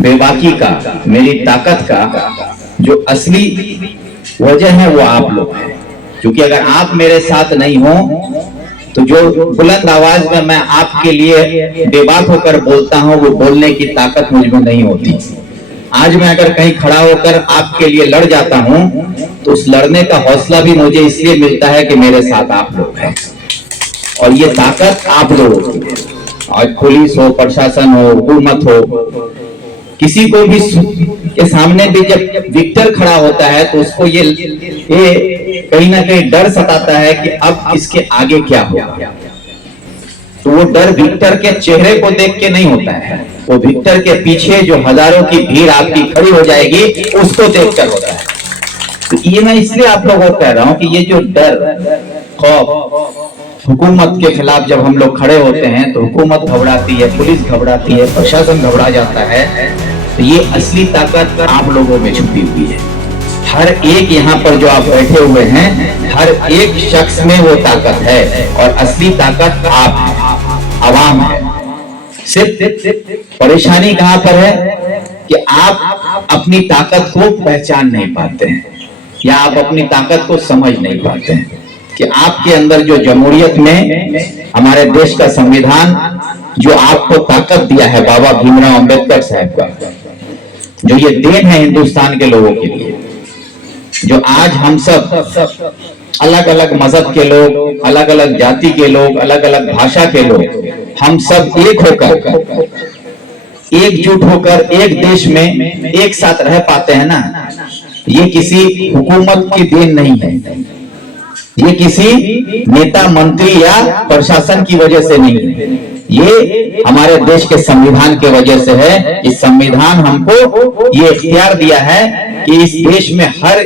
बेबाकी का, मेरी ताकत का जो असली वजह है वो आप लोग हैं। क्योंकि अगर आप मेरे साथ नहीं हो तो जो बुलंद आवाज में मैं आपके लिए बेबाक होकर बोलता हूं वो बोलने की ताकत मुझ में नहीं होती। आज मैं अगर कहीं खड़ा होकर आपके लिए लड़ जाता हूं तो उस लड़ने का हौसला भी मुझे इसलिए मिलता है कि मेरे साथ आप लोग हैं और ये ताकत आप लोगों की है। आज पुलिस हो, प्रशासन हो, हुकूमत हो, किसी को भी के सामने भी जब विक्टर खड़ा होता है तो उसको ये कहीं ना कहीं डर सताता है कि अब इसके आगे क्या होगा। तो वो डर विक्टर के चेहरे को देख के नहीं होता है, वो विक्टर के पीछे जो हजारों की भीड़ आपकी खड़ी हो जाएगी उसको देखकर होता है। तो ये मैं इसलिए आप लोगों को कह रहा हूं कि ये जो डर, खौफ, हुकूमत के खिलाफ जब हम लोग खड़े होते हैं तो हुकूमत घबराती है, पुलिस घबराती है, प्रशासन घबरा जाता है। तो ये असली ताकत आप लोगों में छुपी हुई है। हर एक यहाँ पर जो आप बैठे हुए हैं, हर एक शख्स में वो ताकत है और असली ताकत आप आवाम है। सिर्फ परेशानी कहाँ पर है कि आप अपनी ताकत को पहचान नहीं पाते हैं या आप अपनी ताकत को समझ नहीं पाते हैं कि आपके अंदर जो जमहूरियत में हमारे देश का संविधान जो आपको ताकत दिया है, बाबा भीमराव अंबेडकर साहब का जो ये देन है हिंदुस्तान के लोगों के लिए, जो आज हम सब अलग अलग मजहब के लोग, अलग अलग जाति के लोग, अलग अलग भाषा के लोग, हम सब एक होकर, एकजुट होकर एक देश में एक साथ रह पाते हैं ना, ये किसी हुकूमत की देन नहीं है, ये किसी नेता, मंत्री या प्रशासन की वजह से नहीं है, ये हमारे देश के संविधान के वजह से है। इस संविधान हमको ये इख्तियार दिया है कि इस देश में हर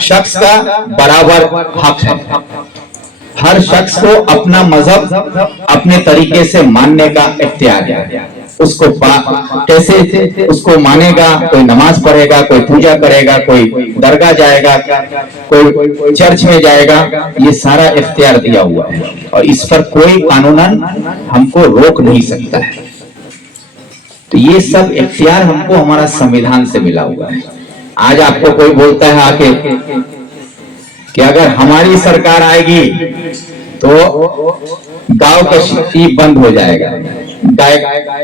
शख्स का बराबर हक है। हर शख्स को अपना मजहब अपने तरीके से मानने का इख्तियार है। उसको कैसे उसको मानेगा, कोई नमाज पढ़ेगा, कोई पूजा करेगा, कोई दरगाह जाएगा, कोई चर्च में जाएगा, ये सारा इख्तियार दिया हुआ है और इस पर कोई कानूनन हमको रोक नहीं सकता है। तो ये सब इख्तियार हमको हमारा संविधान से मिला हुआ है। आज आपको कोई बोलता है आके कि अगर हमारी सरकार आएगी तो गांव का शिक्षी बंद हो जाएगा, गाय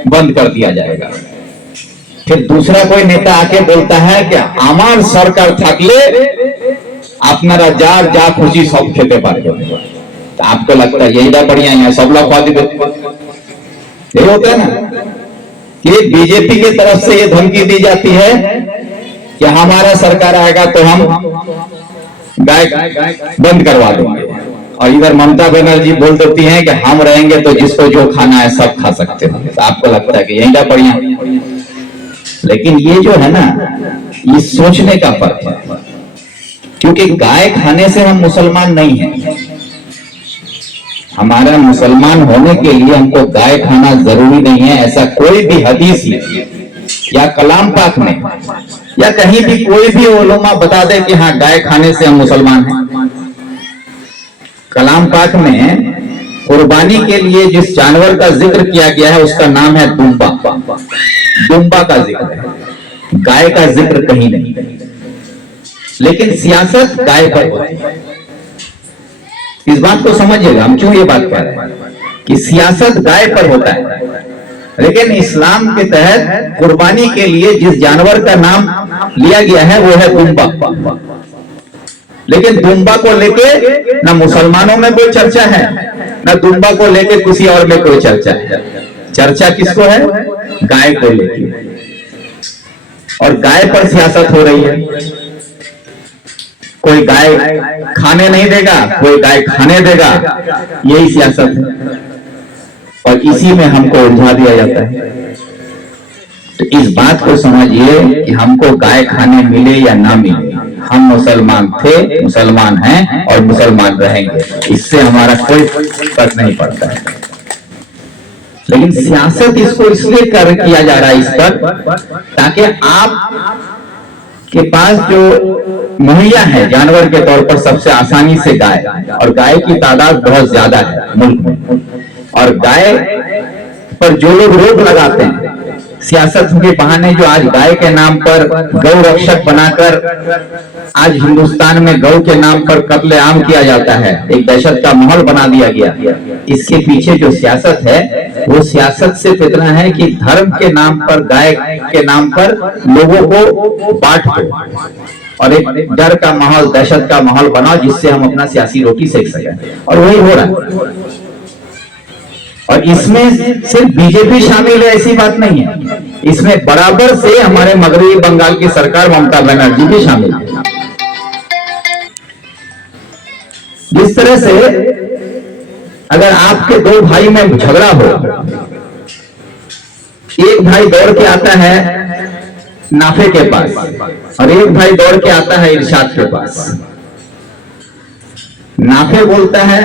बंद कर दिया जाएगा। फिर दूसरा कोई नेता आके बोलता है कि हमार सरकार থাকলে আপনারা যার যা খুশি सब খেতে পারবেন। तो आपको लगता है यही बढ़िया है, सब लोग खा दिए। ये होता है ना कि बीजेपी की तरफ से ये धमकी दी जाती है कि हमारा सरकार आएगा तो हम गाय बंद करवा देंगे, और इधर ममता बनर्जी बोल देती हैं कि हम रहेंगे तो जिसको जो खाना है सब खा सकते हैं। तो आपको लगता है कि यही बढ़िया। लेकिन ये जो है ना, ये सोचने का फर्क है, क्योंकि गाय खाने से हम मुसलमान नहीं हैं। हमारा मुसलमान होने के लिए हमको गाय खाना जरूरी नहीं है, ऐसा कोई भी हदीस या कलाम पाक में या कहीं भी कोई भी उलमा बता दे कि हाँ गाय खाने से हम मुसलमान हैं। कलाम पाक में कुर्बानी के लिए जिस जानवर का जिक्र किया गया है उसका नाम है दुम्बा। दुम्बा का जिक्र है, गाय का जिक्र कहीं नहीं। लेकिन सियासत गाय पर होती है। इस बात को समझिएगा, हम क्यों ये बात कर रहे हैं कि सियासत गाय पर होता है, लेकिन इस्लाम के तहत कुर्बानी के लिए जिस जानवर का नाम लिया गया है वो है दुम्बा। लेकिन दुम्बा को लेके ना मुसलमानों में कोई चर्चा है, ना दुम्बा को लेके किसी और में कोई चर्चा है। चर्चा किसको है? गाय को लेके, और गाय पर सियासत हो रही है। कोई गाय खाने नहीं देगा, कोई गाय खाने देगा, यही सियासत है और इसी में हमको उलझा दिया जाता है। तो इस बात को समझिए कि हमको गाय खाने मिले या ना मिले, हम मुसलमान थे, मुसलमान हैं और मुसलमान रहेंगे। इससे हमारा कोई फर्क नहीं पड़ता है। लेकिन सियासत इसको इसलिए किया जा रहा है इस पर, ताकि आप के पास जो मुहैया है जानवर के तौर पर सबसे आसानी से गाय, और गाय की तादाद बहुत ज्यादा है मुल्क में, और गाय पर जो लोग रोक लगाते हैं सियासत के बहाने जो आज गाय के नाम पर गौ रक्षक बनाकर आज हिंदुस्तान में गौ के नाम पर कत्लेआम किया जाता है, एक दहशत का माहौल बना दिया गया। इसके पीछे जो सियासत है वो सियासत सिर्फ इतना है कि धर्म के नाम पर, गाय के नाम पर लोगों को बांट दो और एक डर का माहौल, दहशत का माहौल बनाओ जिससे हम अपना सियासी रोटी सेक सकें, और वही हो रहा है। और इसमें सिर्फ बीजेपी शामिल है ऐसी बात नहीं है, इसमें बराबर से हमारे मगरबी बंगाल की सरकार ममता बनर्जी भी शामिल है। जिस तरह से अगर आपके दो भाई में झगड़ा हो, एक भाई दौड़ के आता है नाफे के पास और एक भाई दौड़ के आता है इरशाद के पास। नाफे बोलता है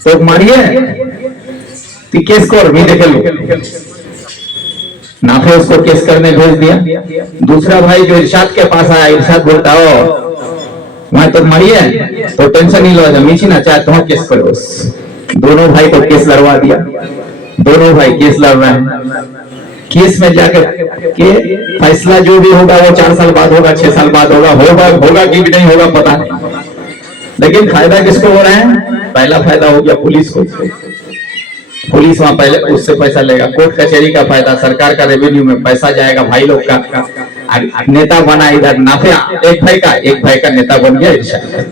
तो मारिए केस को और भी देखे लो, नाफे उसको केस करने भेज दिया। दूसरा भाई जो इरशाद के पास आया, इरशाद बोलता हो वहां तो मारिए तो टेंशन नहीं लो, मीची ना चाहे तो केस करो। दोनों भाई को केस लड़वा दिया, दोनों भाई केस लड़ रहे हैं। केस में जाकर के फैसला जो भी होगा वो 4 साल बाद होगा, 6 साल बाद होगा कि नहीं होगा पता नहीं, लेकिन फायदा किसको हो रहा है? पहला फायदा हो गया पुलिस को, पुलिस वहां पहले उससे पैसा लेगा, कोर्ट कचहरी का फायदा, सरकार का रेवेन्यू में पैसा जाएगा, भाई लोग का नेता बना इधर नाफे, एक भाई का नेता बन गया इरशाद।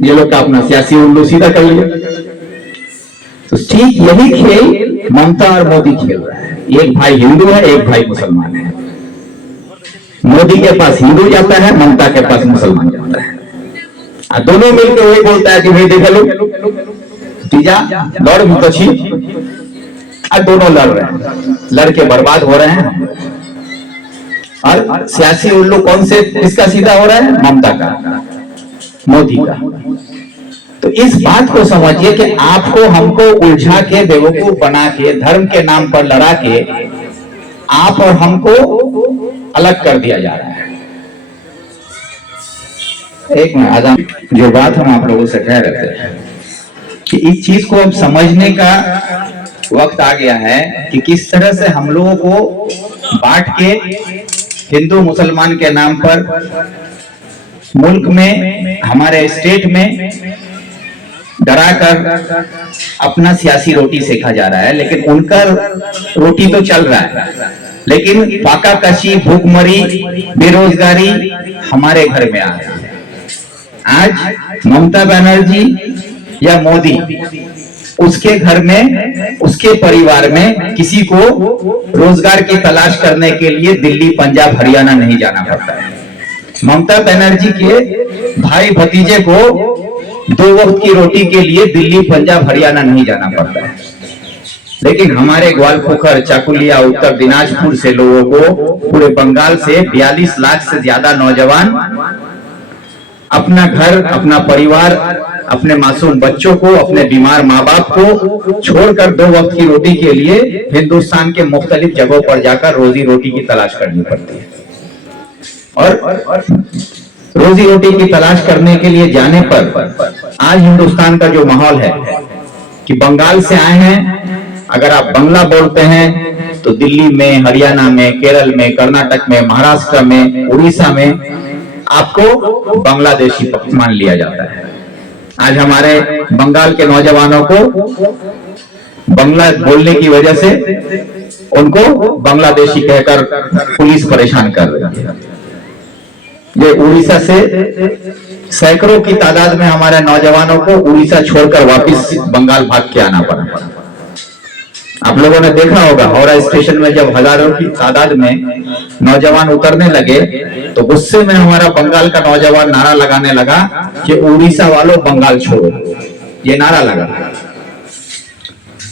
ये लोग का अपना सियासी उल्लू सीधा कर लिया। तो ठीक यही खेल ममता और मोदी खेल रहा है। एक भाई हिंदू है, एक भाई मुसलमान है। मोदी के पास हिंदू जाता है, ममता के पास मुसलमान जाता है, दोनों मिलकर वही बोलता है कि भाई देख लो तीजा लड़ भी बची, दोनों लड़ रहे हैं, लड़के बर्बाद हो रहे हैं। और सियासी उल्लू कौन से किसका सीधा हो रहा है? ममता का, मोदी का। तो इस बात को समझिए कि आपको हमको उलझा के, बेवकूफ बना के, धर्म के नाम पर लड़ा के आप और हमको अलग कर दिया जा रहा है। एक मिनट, आज जो बात हम आप लोगों से कह रहे थे कि इस चीज को अब समझने का वक्त आ गया है कि किस तरह से हम लोगों को बांट के हिंदू मुसलमान के नाम पर मुल्क में, हमारे स्टेट में डरा कर अपना सियासी रोटी सेका जा रहा है। लेकिन उनका रोटी तो चल रहा है, लेकिन फाका कशी, भूखमरी, बेरोजगारी हमारे घर में आ रही है। आज ममता बनर्जी या मोदी, उसके घर में, उसके परिवार में किसी को रोजगार की तलाश करने के लिए दिल्ली, पंजाब, हरियाणा नहीं जाना पड़ता है। ममता बनर्जी के भाई भतीजे को 2 वक्त की रोटी के लिए दिल्ली, पंजाब, हरियाणा नहीं जाना पड़ता है। लेकिन हमारे ग्वालपोखर, चाकुलिया, उत्तर दिनाजपुर से लोगों को, पूरे बंगाल से 42 लाख से ज्यादा नौजवान अपना घर, अपना परिवार, अपने मासूम बच्चों को, अपने बीमार माँ बाप को छोड़कर 2 वक्त की रोटी के लिए हिंदुस्तान के मुख्तलिफ जगहों पर जाकर रोजी रोटी की तलाश करनी पड़ती है। और रोजी रोटी की तलाश करने के लिए जाने पर आज हिंदुस्तान का जो माहौल है कि बंगाल से आए हैं, अगर आप बंगला बोलते हैं तो दिल्ली में, हरियाणा में, केरल में, कर्नाटक में, महाराष्ट्र में, उड़ीसा में आपको बांग्लादेशी मान लिया जाता है। आज हमारे बंगाल के नौजवानों को बंगला बोलने की वजह से उनको बांग्लादेशी कहकर पुलिस परेशान कर रही है। ये उड़ीसा से सैकड़ों की तादाद में हमारे नौजवानों को उड़ीसा छोड़कर वापस बंगाल भाग के आना पड़ा। आप लोगों ने देखा होगा हावड़ा स्टेशन में जब हजारों की तादाद में नौजवान उतरने लगे तो गुस्से में हमारा बंगाल का नौजवान नारा लगाने लगा कि उड़ीसा वालों बंगाल छोड़ो। ये नारा लगा,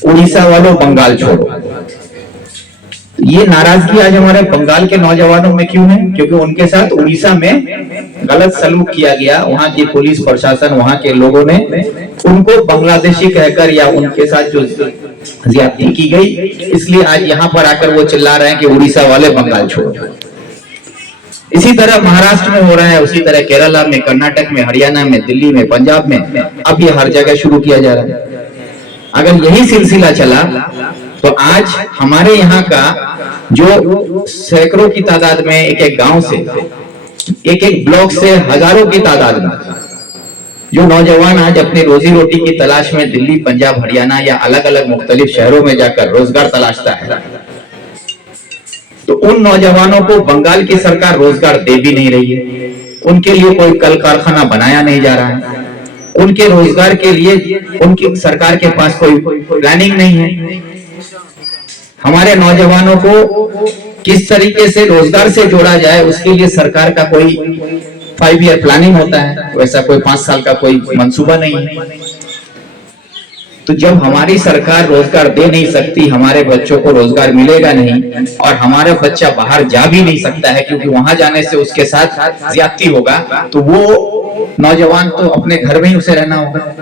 उड़ीसा वालों बंगाल छोड़ो। ये नाराजगी आज हमारे बंगाल के नौजवानों में क्यों है? क्योंकि उनके साथ उड़ीसा में गलत सलूक किया गया। वहां की पुलिस प्रशासन, वहां के लोगों ने उनको बांग्लादेशी कहकर या उनके साथ जो ज्यादती की गई, इसलिए आज यहाँ पर आकर वो चिल्ला रहे हैं कि उड़ीसा वाले बंगाल छोड़ो। इसी तरह महाराष्ट्र में हो रहा है, उसी तरह केरला में, कर्नाटक में, हरियाणा में, दिल्ली में, पंजाब में, अब ये हर जगह शुरू किया जा रहा है। अगर यही सिलसिला चला तो आज हमारे यहाँ का जो सैकड़ों की तादाद में, एक एक गांव से, एक एक ब्लॉक से हजारों की तादाद में जो नौजवान आज अपनी रोजी रोटी की तलाश में दिल्ली, पंजाब, हरियाणा या अलग अलग मुख्तलिफ शहरों में जाकर रोजगार तलाशता है, तो उन नौजवानों को बंगाल की सरकार रोजगार दे भी नहीं रही है। उनके लिए कोई कल कारखाना बनाया नहीं जा रहा है। उनके रोजगार के लिए उनकी सरकार के पास कोई प्लानिंग नहीं है। हमारे नौजवानों को किस तरीके से रोजगार से जोड़ा जाए, उसके लिए सरकार का कोई 5 ईयर प्लानिंग होता है, वैसा कोई 5 साल का कोई मंसूबा नहीं है। तो जब हमारी सरकार रोजगार दे नहीं सकती, हमारे बच्चों को रोजगार मिलेगा नहीं, और हमारा बच्चा बाहर जा भी नहीं सकता है क्योंकि वहां जाने से उसके साथ ज्यादती होगा, तो वो नौजवान तो अपने घर में ही उसे रहना होगा।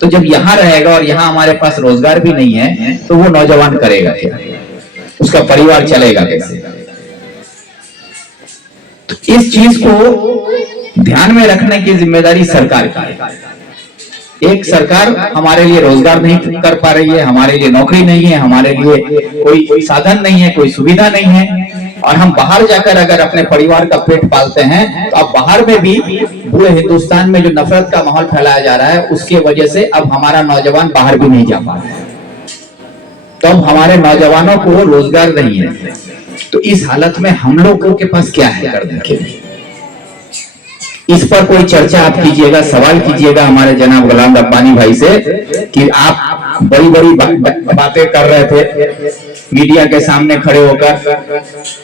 तो जब यहाँ रहेगा और यहाँ हमारे पास रोजगार भी नहीं है, तो वो नौजवान करेगा क्या, उसका परिवार चलेगा कैसे? तो इस चीज को ध्यान में रखने की जिम्मेदारी सरकार की है। एक सरकार हमारे लिए रोजगार नहीं कर पा रही है, हमारे लिए नौकरी नहीं है, हमारे लिए कोई साधन नहीं है, कोई सुविधा नहीं है, और हम बाहर जाकर अगर अपने परिवार का पेट पालते हैं, तो अब बाहर में भी पूरे हिंदुस्तान में जो नफरत का माहौल फैलाया जा रहा है, उसके वजह से अब हमारा नौजवान बाहर भी नहीं जा पा रहा है। तो अब हमारे नौजवानों को रोजगार नहीं है। तो इस हालत में हम लोगों के पास क्या है करने के लिए? इस पर कोई चर्चा आप कीजिएगा, सवाल कीजिएगा हमारे जनाब गुलाम रब्बानी भाई से कि आप बड़ी बड़ी बातें कर रहे थे मीडिया के सामने खड़े होकर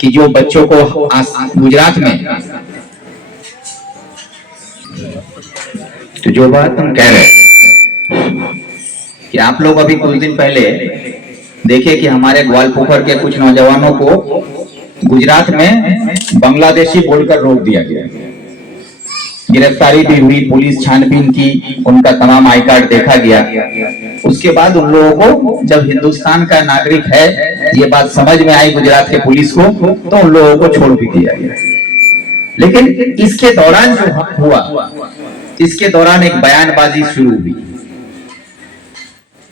कि जो बच्चों को गुजरात में, तो जो बात हम कह रहे कि आप लोग अभी कुछ दिन पहले देखे कि हमारे ग्वालपोखर के कुछ नौजवानों को गुजरात में बांग्लादेशी बोलकर रोक दिया गया। गिरफ्तारी भी हुई, पुलिस छानबीन की, उनका तमाम आई कार्ड देखा गया। उसके बाद उन लोगों को, जब हिंदुस्तान का नागरिक है ये बात समझ में आई गुजरात के पुलिस को, तो उन लोगों को छोड़ भी दिया गया। लेकिन इसके दौरान जो हुआ, इसके दौरान एक बयानबाजी शुरू हुई।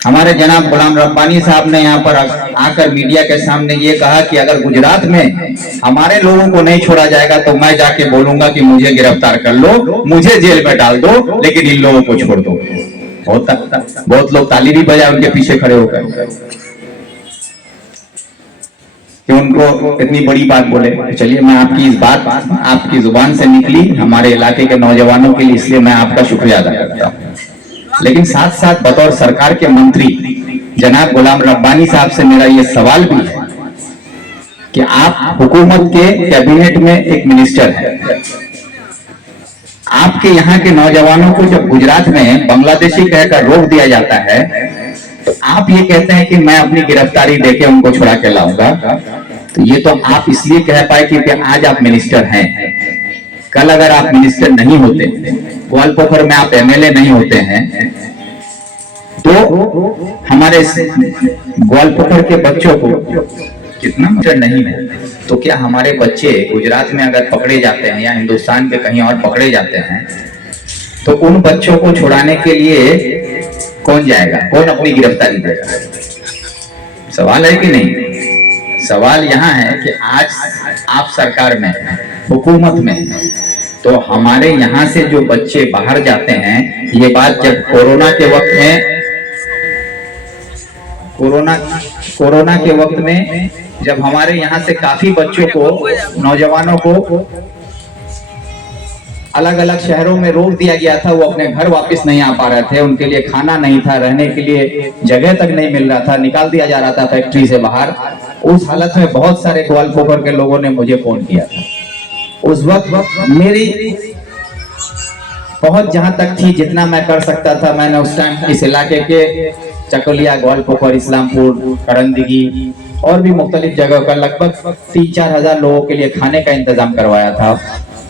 हमारे जनाब गुलाम रब्बानी साहब ने यहाँ पर आकर मीडिया के सामने ये कहा कि अगर गुजरात में हमारे लोगों को नहीं छोड़ा जाएगा तो मैं जाके बोलूंगा कि मुझे गिरफ्तार कर लो, मुझे जेल में डाल दो, लेकिन इन लोगों को छोड़ दो। बहुत लोग ताली भी बजाए उनके पीछे खड़े होकर कि उनको इतनी बड़ी बात बोले। चलिए, मैं आपकी इस बात आपकी जुबान से निकली हमारे इलाके के नौजवानों के लिए, इसलिए मैं आपका शुक्रिया अदा करता हूँ। लेकिन साथ साथ बतौर सरकार के मंत्री जनाब गुलाम रब्बानी साहब से मेरा ये सवाल भी है कि आप हुकूमत के कैबिनेट में एक मिनिस्टर हैं, आपके यहाँ के नौजवानों को जब गुजरात में बांग्लादेशी कहकर रोक दिया जाता है, तो आप ये कहते हैं कि मैं अपनी गिरफ्तारी देके उनको छुड़ा के लाऊंगा। तो ये तो आप इसलिए कह पाए क्योंकि आज आप मिनिस्टर हैं। कल अगर आप मिनिस्टर नहीं होते, ग्वालपोखर में आप एमएलए नहीं होते हैं, तो हमारे ग्वालपोखर के बच्चों को कितना मिनिस्टर नहीं है, तो क्या हमारे बच्चे गुजरात में अगर पकड़े जाते हैं या हिंदुस्तान के कहीं और पकड़े जाते हैं, तो उन बच्चों को छुड़ाने के लिए कौन जाएगा, कौन अपनी गिरफ्तारी देगा? सवाल है कि नहीं? सवाल यहाँ है कि आज आप सरकार में, हुकूमत में, तो हमारे यहाँ से जो बच्चे बाहर जाते हैं, ये बात जब कोरोना के वक्त में जब हमारे यहाँ से काफी बच्चों को, नौजवानों को अलग अलग शहरों में रोक दिया गया था, वो अपने घर वापस नहीं आ पा रहे थे, उनके लिए खाना नहीं था, रहने के लिए जगह तक नहीं मिल रहा था, निकाल दिया जा रहा था फैक्ट्री से बाहर। उस हालत में बहुत सारे ग्वालपोखर के लोगों ने मुझे फोन किया था। उस वक्त मेरी पहुंच जहां तक थी, जितना मैं कर सकता था, मैंने उस टाइम इस इलाके के चकोलिया, ग्वालपोखर, इस्लामपुर, करंदगी और भी मुख्तलिफ जगह का लगभग 3-4 हजार लोगों के लिए खाने का इंतजाम करवाया था।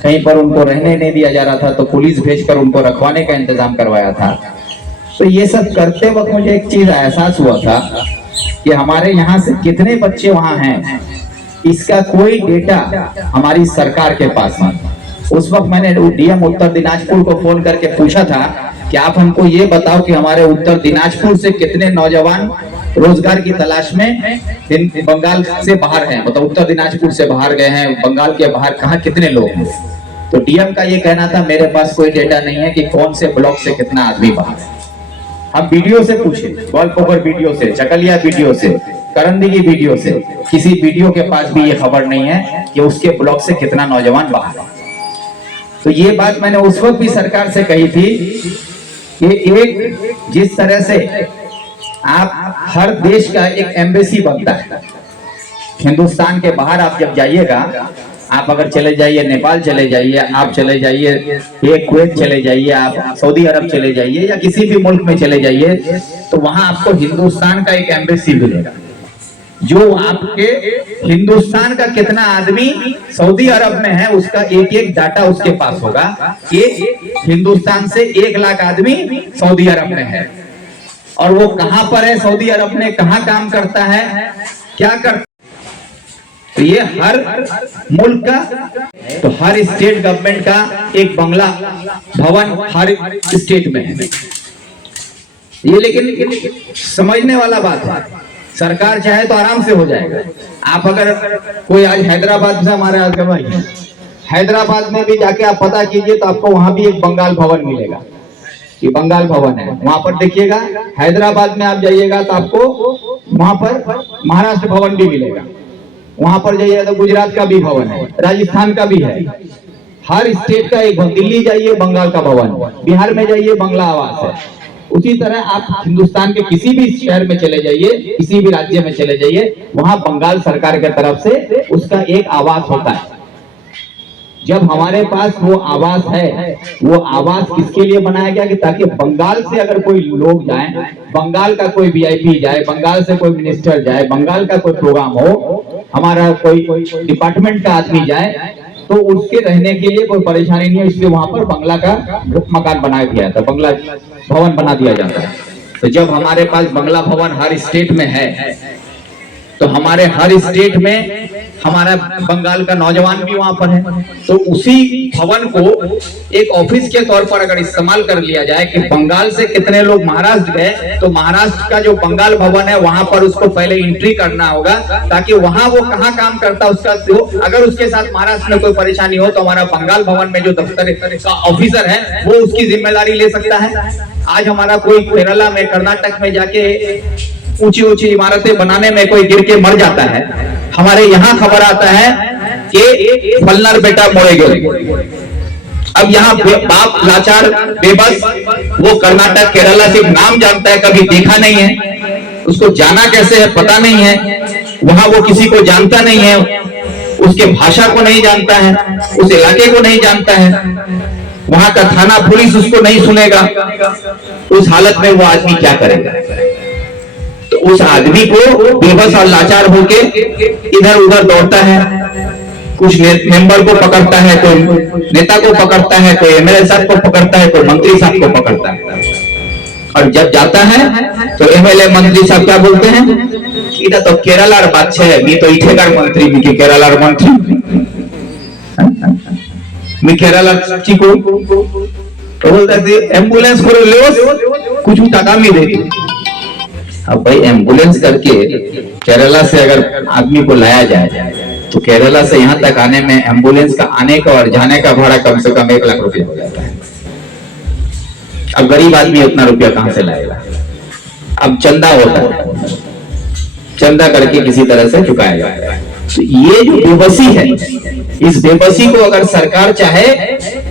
कहीं पर उनको रहने नहीं दिया जा रहा था तो पुलिस भेजकर उनको रखवाने का इंतजाम करवाया था। तो ये सब करते वक्त मुझे एक चीज एहसास हुआ था कि हमारे यहाँ से कितने बच्चे वहाँ हैं, इसका कोई डेटा हमारी सरकार के पास नहीं। उस वक्त मैंने डीएम उत्तर दिनाजपुर को फोन करके पूछा था कि आप हमको ये बताओ कि हमारे उत्तर दिनाजपुर से कितने नौजवान रोजगार की तलाश में बंगाल से बाहर हैं, मतलब उत्तर दिनाजपुर से बाहर गए हैं, बंगाल के बाहर कहाँ कितने लोग हैं। तो डीएम का ये कहना था मेरे पास कोई डेटा नहीं है कि कौन से ब्लॉक से कितना आदमी बाहर है। हम वीडियो से पूछे, वॉलपेपर वीडियो से, चकलिया वीडियो से, करंदी की वीडियो से, किसी वीडियो के पास भी ये खबर नहीं है कि उसके ब्लॉक से कितना नौजवान बाहर है। तो ये बात मैंने उस वक्त भी सरकार से कही थी कि एक जिस तरह से आप हर देश का एक एम्बेसी बनता है, हिंदुस्तान के बाहर आप जब जाइएगा, आप अगर चले जाइए नेपाल चले जाइए, आप चले जाइए कुवैत चले जाइए, आप सऊदी अरब चले जाइए या किसी भी मुल्क में चले जाइए, तो वहां आपको हिंदुस्तान का एक एम्बेसी मिलेगा जो आपके हिंदुस्तान का कितना आदमी सऊदी अरब में है उसका एक एक डाटा उसके पास होगा कि हिंदुस्तान से 1 लाख आदमी सऊदी अरब में है और वो कहां पर है, सऊदी अरब में कहां काम करता है, क्या करता है। तो ये हर मुल्क का, तो हर स्टेट गवर्नमेंट का एक बंगला भवन हर स्टेट में है। ये लेकिन समझने वाला बात है, सरकार चाहे तो आराम से हो जाएगा। आप अगर कोई आज हैदराबाद से, हमारे आज भाई हैदराबाद में भी जाके आप पता कीजिए तो आपको वहां भी एक बंगाल भवन मिलेगा, ये बंगाल भवन है। वहां पर देखिएगा, हैदराबाद में आप जाइएगा तो आपको वहां पर महाराष्ट्र भवन भी मिलेगा, वहां पर जाइए तो गुजरात का भी भवन है, राजस्थान का भी है, हर स्टेट का एक। दिल्ली जाइए बंगाल का भवन, बिहार में जाइए बंगला आवास है। उसी तरह आप हिंदुस्तान के किसी भी शहर में चले जाइए, किसी भी राज्य में चले जाइए, वहां बंगाल सरकार की तरफ से उसका एक आवास होता है। जब हमारे पास वो आवास है, वो आवास किसके लिए बनाया गया कि ताकि बंगाल से अगर कोई लोग जाएं, बंगाल का कोई वीआईपी जाए, बंगाल से कोई मिनिस्टर जाए, बंगाल का कोई प्रोग्राम हो, हमारा कोई डिपार्टमेंट का आदमी जाए, तो उसके रहने के लिए कोई परेशानी नहीं है। इसलिए वहां पर बंगला का मकान बनाया गया था, बंगला भवन बना दिया जाता है। तो जब हमारे पास बंगला भवन हर स्टेट में है, तो हमारे हर स्टेट में हमारा बंगाल का नौजवान भी वहां पर है, तो उसी भवन को एक ऑफिस के तौर पर अगर इस्तेमाल कर लिया जाए कि बंगाल से कितने लोग महाराष्ट्र गए, तो महाराष्ट्र का जो बंगाल भवन है वहां पर उसको पहले एंट्री करना होगा, ताकि वहां वो कहाँ काम करता है उसका, अगर उसके साथ महाराष्ट्र में कोई परेशानी हो तो हमारा बंगाल भवन में जो दफ्तर का ऑफिसर है वो उसकी जिम्मेदारी ले सकता है। आज हमारा कोई केरला में, कर्नाटक में जाके ऊंची ऊंची इमारतें बनाने में कोई गिर के मर जाता है, हमारे यहाँ खबर आता है कि फलनर बेटा मोड़े गए। अब यहाँ बाप लाचार बेबस, वो कर्नाटक केरला से नाम जानता है, कभी देखा नहीं है, उसको जाना कैसे है पता नहीं है, वहां वो किसी को जानता नहीं है, उसके भाषा को नहीं जानता है, उस इलाके को नहीं जानता है, वहां का थाना पुलिस उसको नहीं सुनेगा। उस हालत में वो आदमी क्या करेगा? तो उस आदमी को बेबस और लाचार होके इधर उधर दौड़ता है, कुछ मेंबर को पकड़ता है, कोई नेता को पकड़ता है, कोई एमएलए साहब को पकड़ता है, कोई मंत्री साहब को पकड़ता है। और जब जाता है तो एमएलए मंत्री साहब क्या बोलते हैं, इधर तो केरलार बात है, ये तो इठेगार मंत्री भी केरलार मंत्री मैं केरला को तो बोलते एम्बुलेंस को ले कुछ टाका भी दे। अब भाई एम्बुलेंस करके केरला से अगर आदमी को लाया जाए तो केरला से यहाँ तक आने में एम्बुलेंस का आने का और जाने का भाड़ा कम से कम 1 लाख रुपया हो जाता है। अब गरीब आदमी उतना रुपया कहां से लाएगा? अब चंदा होता है, चंदा करके किसी तरह से चुकाया जाता है। तो ये जो बेबसी है, इस बेबसी को अगर सरकार चाहे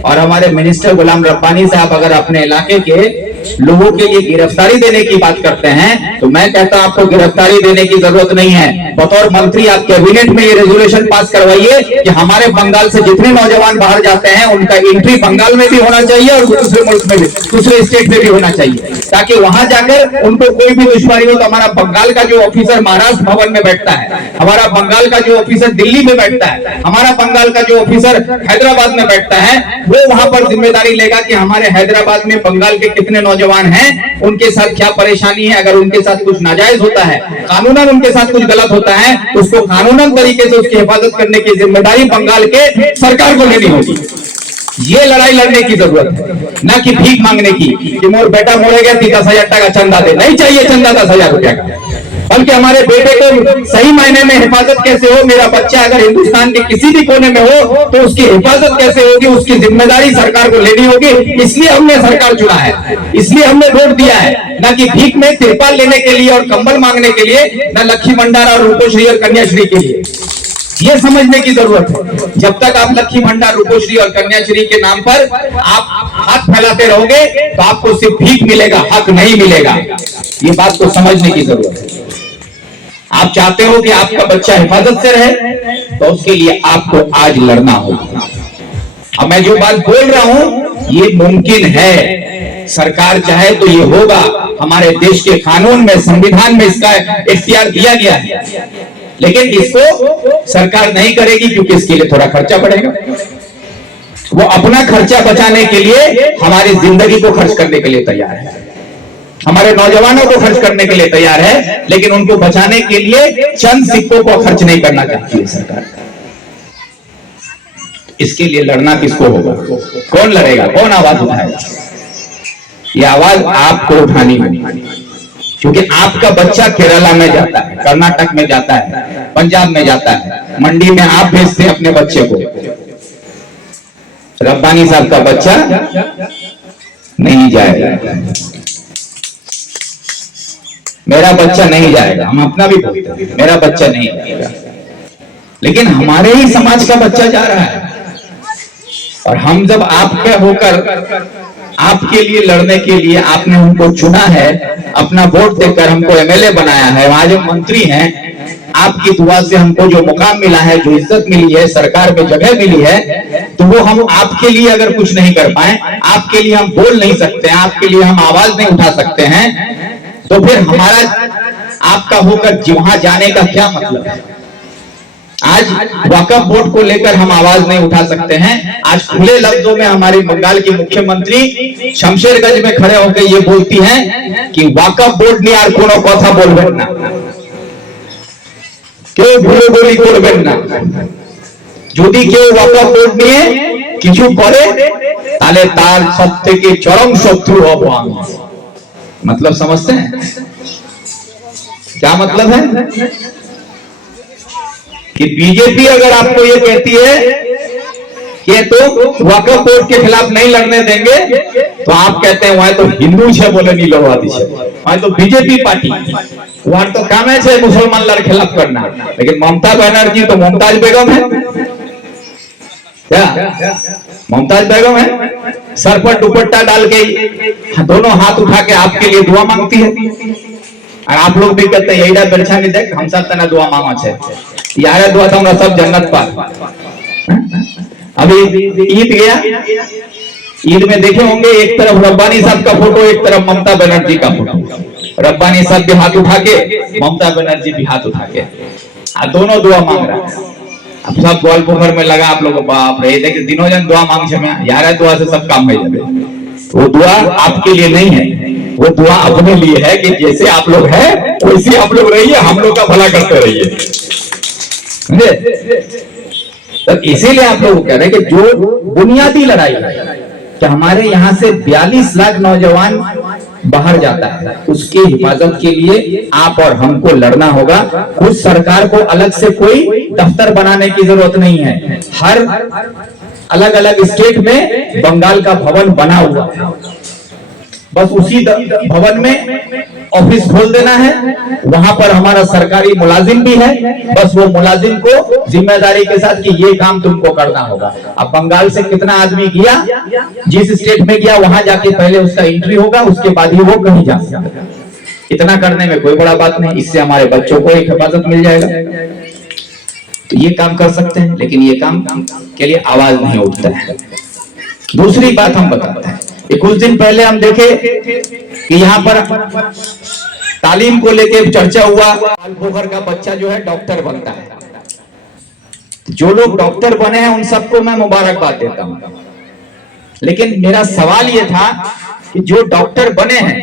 और हमारे मिनिस्टर गुलाम रब्बानी साहब अगर अपने इलाके के लोगों के लिए गिरफ्तारी देने की बात करते हैं, तो मैं कहता हूं आपको गिरफ्तारी देने की जरूरत नहीं है। बतौर मंत्री आप कैबिनेट में ये रेजोल्यूशन पास करवाइए कि हमारे बंगाल से जितने नौजवान बाहर जाते हैं उनका एंट्री बंगाल में भी होना चाहिए और दूसरे मुल्क में भी, दूसरे स्टेट में भी होना चाहिए, ताकि वहां जाकर उनको कोई भी दुश्वारी हो तो हमारा बंगाल का जो ऑफिसर महाराष्ट्र भवन में बैठता है, हमारा बंगाल का जो ऑफिसर दिल्ली में बैठता है, हमारा बंगाल का जो ऑफिसर हैदराबाद में बैठता है, वो वहां पर जिम्मेदारी लेगा कि हमारे हैदराबाद में बंगाल के कितने नौजवान हैं, उनके साथ क्या परेशानी है, अगर उनके साथ कुछ नाजायज होता है, कानूनन उनके साथ कुछ गलत होता है, उसको कानूनन तरीके से उसकी हिफाजत करने की जिम्मेदारी बंगाल के सरकार को लेनी होगी। ये लड़ाई लड़ने की जरूरत है, ना कि भीख मांगने की कि मोर बेटा मोड़े गया 10,000 टका चंदा दे। नहीं चाहिए चंदा 10,000 रुपया का। बल्कि हमारे बेटे को सही मायने में हिफाजत कैसे हो। मेरा बच्चा अगर हिंदुस्तान के किसी भी कोने में हो तो उसकी हिफाजत कैसे होगी, उसकी जिम्मेदारी सरकार को लेनी होगी। इसलिए हमने सरकार चुना है, इसलिए हमने वोट दिया है, ना कि भीख में तिरपाल लेने के लिए और कंबल मांगने के लिए, ना लक्ष्मी भंडार और रूपोश्री और कन्याश्री के लिए। ये समझने की जरूरत है। जब तक आप लक्ष्मी भंडार, रूपोश्री और कन्याश्री के नाम पर आप हाथ फैलाते रहोगे तो आपको सिर्फ भीख मिलेगा, हक नहीं मिलेगा। ये बात को समझने की जरूरत है। आप चाहते हो कि आपका बच्चा हिफाजत से रहे तो उसके लिए आपको आज लड़ना होगा। अब मैं जो बात बोल रहा हूं ये मुमकिन है, सरकार चाहे तो ये होगा। हमारे देश के कानून में, संविधान में इसका इख्तियार दिया गया है, लेकिन इसको सरकार नहीं करेगी क्योंकि इसके लिए थोड़ा खर्चा पड़ेगा। वो अपना खर्चा बचाने के लिए हमारी जिंदगी को खर्च करने के लिए तैयार है, हमारे नौजवानों को खर्च करने के लिए तैयार है, लेकिन उनको बचाने के लिए चंद सिक्कों को खर्च नहीं करना चाहती है सरकार। इसके लिए लड़ना किसको होगा? कौन लड़ेगा? कौन आवाज उठाएगा? ये आवाज आपको उठानी होगी, क्योंकि आपका बच्चा केरला में जाता है, कर्नाटक में जाता है, पंजाब में जाता है, मंडी में आप भेजते हैं अपने बच्चे को। रब्बानी साहब का बच्चा नहीं जाएगा, मेरा बच्चा नहीं जाएगा। हम अपना भी बोलते हैं, मेरा बच्चा नहीं जाएगा, लेकिन हमारे ही समाज का बच्चा जा रहा है। और हम जब आपके होकर आपके लिए लड़ने के लिए आपने हमको चुना है, अपना वोट देकर हमको एमएलए बनाया है, आज हम मंत्री हैं, आपकी दुआ से हमको जो मुकाम मिला है, जो इज्जत मिली है, सरकार में जगह मिली है, तो वो हम आपके लिए अगर कुछ नहीं कर पाए, आपके लिए हम बोल नहीं सकते हैं, आपके लिए हम आवाज नहीं उठा सकते हैं, तो फिर हमारा आपका होकर वहां जाने का क्या मतलब है? आज वक्फ बोर्ड को लेकर हम आवाज नहीं उठा सकते हैं। आज खुले लफ्जों में हमारी बंगाल की मुख्यमंत्री शमशेरगंज में खड़े होकर ये बोलती हैं कि वक्फ बोर्ड ने यार कोनो कथा बोलबेन ना, क्यों भूले बोली करबेन ना, যদি কেউ ওয়াকফ বোর্ড নিয়ে কিছু করে তাহলে তার সবথেকে চরম শত্রু হব আমি। मतलब समझते हैं क्या मतलब है? कि बीजेपी अगर आपको ये कहती है कि तो वक्फ बोर्ड के खिलाफ नहीं लड़ने देंगे, तो आप कहते हैं वहां तो हिंदू छे बोले नहीं लड़वाती छे, वहां तो बीजेपी पार्टी, वहां तो काम है मुसलमान लड़ खिलाफ करना। लेकिन ममता बनर्जी तो मुमताज बेगम है, क्या मुमताज बेगम है? सर पर दुपट्टा डाल के दोनों हाथ उठा के आपके लिए दुआ मांगती है। और आप लोग भी कहते हैं यही बेरछा नहीं देख हम सब तना दुआ मांगा छे, यार दुआ तो हम सब जन्नत पा। अभी ईद गया, ईद में देखे होंगे एक तरफ रब्बानी साहब का फोटो, एक तरफ ममता बनर्जी का फोटो। रब्बानी साहब भी हाथ उठा के, ममता बनर्जी भी हाथ उठा के, दोनों दुआ मांग रहा है। अब सब गोल पोखर में लगा, आप लोग बाप रे देखिए दिनों जन दुआ मांग छे, यार दुआ से सब काम हो जाए। वो दुआ आपके लिए नहीं है, वो दुआ अपने लिए है कि जैसे आप लोग हैं वैसे आप लोग रहिए, हम लोग का भला करते रहिए। तो इसीलिए आप लोग कह रहे हैं कि जो बुनियादी लड़ाई है कि हमारे यहाँ से 42 लाख नौजवान बाहर जाता है, उसकी हिफाजत के लिए आप और हमको लड़ना होगा। खुद सरकार को अलग से कोई दफ्तर बनाने की जरूरत नहीं है। हर अलग अलग स्टेट में बंगाल का भवन बना हुआ है, बस उसी भवन में ऑफिस खोल देना है। वहां पर हमारा सरकारी मुलाजिम भी है, बस वो मुलाजिम को जिम्मेदारी के साथ कि ये काम तुमको करना होगा। अब बंगाल से कितना आदमी गया, जिस स्टेट में गया वहां जाके पहले उसका एंट्री होगा, उसके बाद ही वो कहीं जा सकता। इतना करने में कोई बड़ा बात नहीं, इससे हमारे बच्चों को एक हिफाजत मिल जाएगा। तो ये काम कर सकते हैं, लेकिन ये काम के लिए आवाज नहीं उठता है। दूसरी बात हम बताते हैं, कुछ दिन पहले हम देखे कि यहाँ पर तालीम को लेकर चर्चा हुआ, पोखर का बच्चा जो है डॉक्टर बनता है। जो लोग डॉक्टर बने हैं उन सबको मैं मुबारकबाद देता हूं, लेकिन मेरा सवाल ये था कि जो डॉक्टर बने हैं,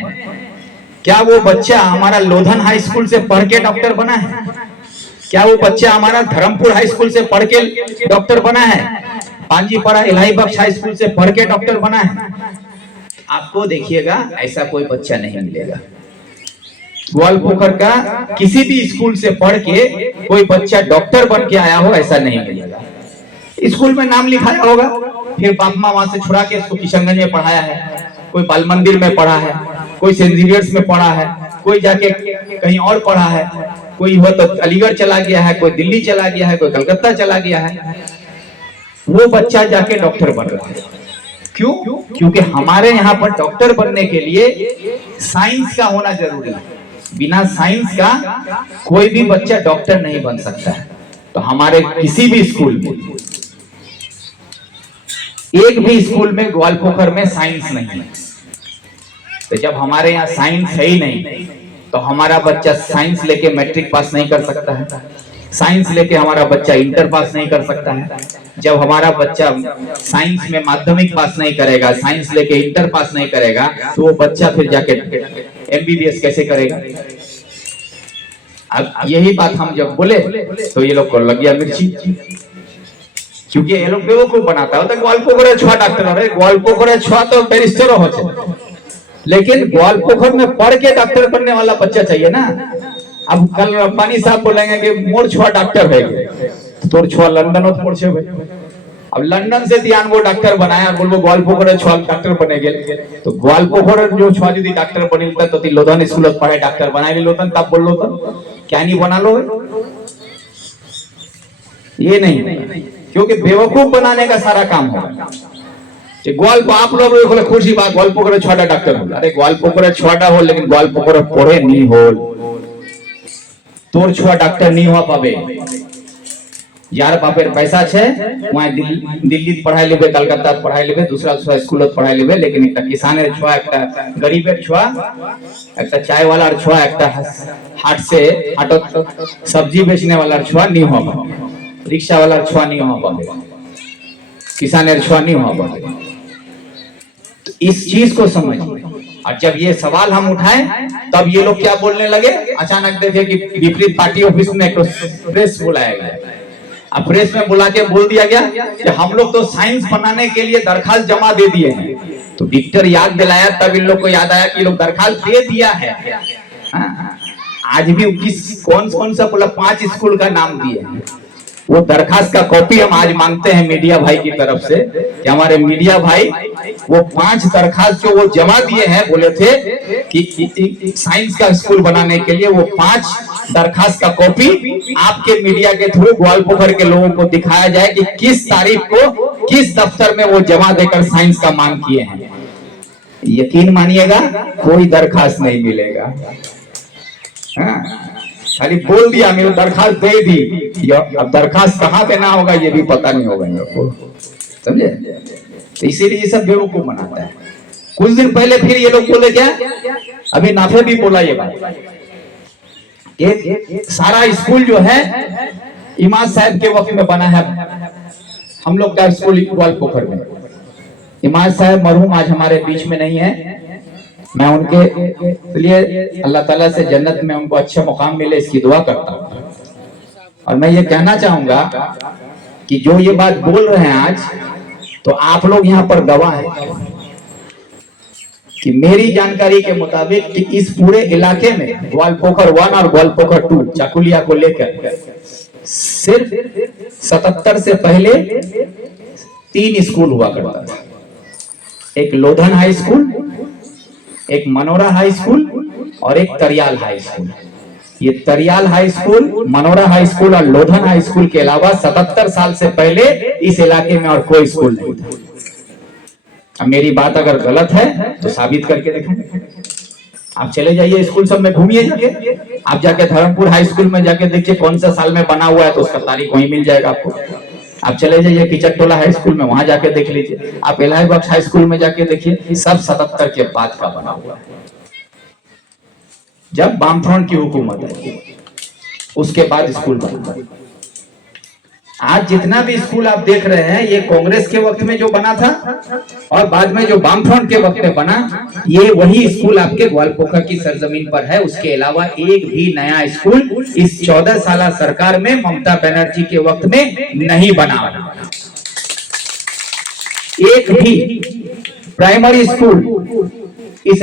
क्या वो बच्चा हमारा लोधन हाई स्कूल से पढ़ के डॉक्टर बना है? क्या वो बच्चा हमारा धर्मपुर हाई स्कूल से पढ़ के डॉक्टर बना है? पांजीपाड़ा इलाही बख्श हाई स्कूल से पढ़ के डॉक्टर बना है? आपको देखिएगा ऐसा कोई बच्चा नहीं मिलेगा। ग्वालपोखर का किसी भी स्कूल से पढ़ के कोई बच्चा डॉक्टर बन के आया हो ऐसा नहीं मिलेगा। स्कूल में नाम लिखाया होगा, फिर बाप माँ वहां से छुड़ा के इसको किशनगंज में पढ़ाया है, कोई बाल मंदिर में पढ़ा है, कोई सेंट जेवियर्स में पढ़ा है, कोई जाके कहीं और पढ़ा है, कोई हो तो अलीगढ़ चला गया है, कोई दिल्ली चला गया है, कोई कलकत्ता चला गया है। वो बच्चा जाके डॉक्टर बन रहा है। क्यों? क्योंकि हमारे यहाँ पर डॉक्टर बनने के लिए साइंस का होना जरूरी है। बिना साइंस का कोई भी बच्चा डॉक्टर नहीं बन सकता है। तो हमारे किसी भी स्कूल में, एक भी स्कूल में ग्वालपोखर में साइंस नहीं है। तो जब हमारे यहाँ साइंस है ही नहीं तो हमारा बच्चा साइंस लेके मैट्रिक पास नहीं कर सकता है, साइंस लेके हमारा बच्चा इंटर पास नहीं कर सकता है। जब हमारा बच्चा साइंस में माध्यमिक पास नहीं करेगा, साइंस लेके इंटर पास नहीं करेगा, तो वो बच्चा फिर जाके एमबीबीएस कैसे करेगा? अब यही बात हम जब बोले तो ये लोग को लग गया मिर्ची, क्योंकि ये लोग बेवकूफ बनाता है। तो ग्वालपोखर छुआ डॉक्टर हो रहे, ग्वालपोखर छुआ तो बैरिस्टर हो, लेकिन ग्वालपोखर में पढ़ के डॉक्टर बनने वाला बच्चा चाहिए ना। अब कल रब्बानी साहब बोलेंगे कि मोर छुआ डॉक्टर है, तो तोर छुआ लंदन और पहुंचे भाई। अब लंदन से ध्यान वो डॉक्टर बनाया, बोलो ग्वालपोखर छुआ डॉक्टर बने गए, तो ग्वालपोखर जो छुआ यदि डॉक्टर बने तो लोधन स्कूल पढ़े डॉक्टर बनाए लोधन, तब बोल लो तो क्या नहीं बना लो। ये नहीं, क्योंकि बेवकूफ बनाने का सारा काम होगा। आप लोग खुशी बात ग्वालपोखर छोटा डॉक्टर हो, अरे ग्वालपोखर छोटा हो लेकिन ग्वालपोखर पढ़े नहीं हो, तोर छुआ डॉक्टर नहीं हुआ पावे। यार बापेर पैसा छे वहाँ दिल्ली पढ़ाई लेबे, कलकत्ता पढ़ाई लेबे, दूसरा स्कूल पढ़ाई लेबे, लेकिन एक किसानेर छुआ, एक गरीबेर छुआ, एक चाय वाला छुआ, एक हाट से हाटत सब्जी बेचने वाला छुआ नहीं हुआ पावे, रिक्शा वाला छुआ नहीं हुआ पावे, किसानेर छुआ नहीं हुआ पावे। तो इस चीज को समझिए। और जब ये सवाल हम उठाए तब ये लोग क्या बोलने लगे, अचानक देखे कि विपरीत पार्टी ऑफिस में एक प्रेस बुलाया गया। अब प्रेस में बुला के बोल दिया गया कि हम लोग तो साइंस बनाने के लिए दरखास्त जमा दे दिए हैं। तो विक्टर याद दिलाया, तब इन लोग को याद आया कि लोग दरखास्त दे दिया है। आज भी कौन सा बोला 5 स्कूल का नाम दिए हैं। वो दरखास्त का कॉपी हम आज मांगते हैं मीडिया भाई की तरफ से कि हमारे मीडिया भाई वो 5 दरखास्त जो वो जमा दिए हैं, बोले थे कि साइंस का स्कूल बनाने के लिए वो 5 दरखास्त का कॉपी आपके मीडिया के थ्रू ग्वालपोखर के लोगों को दिखाया जाए कि किस तारीख को किस दफ्तर में वो जमा देकर साइंस का मांग किए हैं। यकीन मानिएगा कोई दरखास्त नहीं मिलेगा। खाली बोल दिया मेरे दरखास्त दे दी, अब दरखास्त कहाँ पे ना होगा ये भी पता नहीं होगा इनको, समझे? तो इसीलिए ये सब बेवकूफ बनाता है। कुछ दिन पहले फिर ये लोग बोले क्या, अभी नाफे भी बोला ये बात, सारा स्कूल जो है इमाम साहब के वक्त में बना है। हम लोग का स्कूल ग्वालपोखर में, इमाम साहब मरहूम आज हमारे बीच में नहीं है। मैं उनके लिए अल्लाह ताला से जन्नत में उनको अच्छा मुकाम मिले इसकी दुआ करता हूँ। और मैं ये कहना चाहूंगा कि जो ये बात बोल रहे हैं आज, तो आप लोग यहाँ पर गवाह हैं कि मेरी जानकारी के मुताबिक कि इस पूरे इलाके में ग्वालपोखर 1 और ग्वालपोखर 2 चाकुलिया को लेकर सिर्फ 77 से पहले 3 स्कूल हुआ करता था। एक लोधन हाई स्कूल, एक मनोरा हाई स्कूल और एक तरियाल हाई स्कूल। ये Tariyal high school, Manora high school और लोधन हाई स्कूल के अलावा 77 साल से पहले इस इलाके में और कोई स्कूल नहीं था। अब मेरी बात अगर गलत है तो साबित करके देखें। आप चले जाइए स्कूल सब में घूमिए जाके, आप जाके धर्मपुर हाई स्कूल में जाके देखिए कौन सा साल में बना हुआ है, तो उसका तारीख वहीं मिल जाएगा आपको। आप चले जाइए किचकटोला हाई स्कूल में, वहां जाके देख लीजिए। आप इलाही बख्श हाई स्कूल में जाके देखिए, सब 77 के बाद का बना हुआ है, जब वामफ्रंट की हुकूमत है उसके बाद स्कूल बना। आज जितना भी स्कूल आप देख रहे हैं ये कांग्रेस के वक्त में जो बना था और बाद में जो वामफ्रंट के वक्त में बना, ये वही स्कूल आपके ग्वालपोखर की सरजमीन पर है। उसके अलावा एक भी नया स्कूल इस 14 साल सरकार में ममता बनर्जी के वक्त में नहीं बना। एक भी प्राइमरी स्कूल इस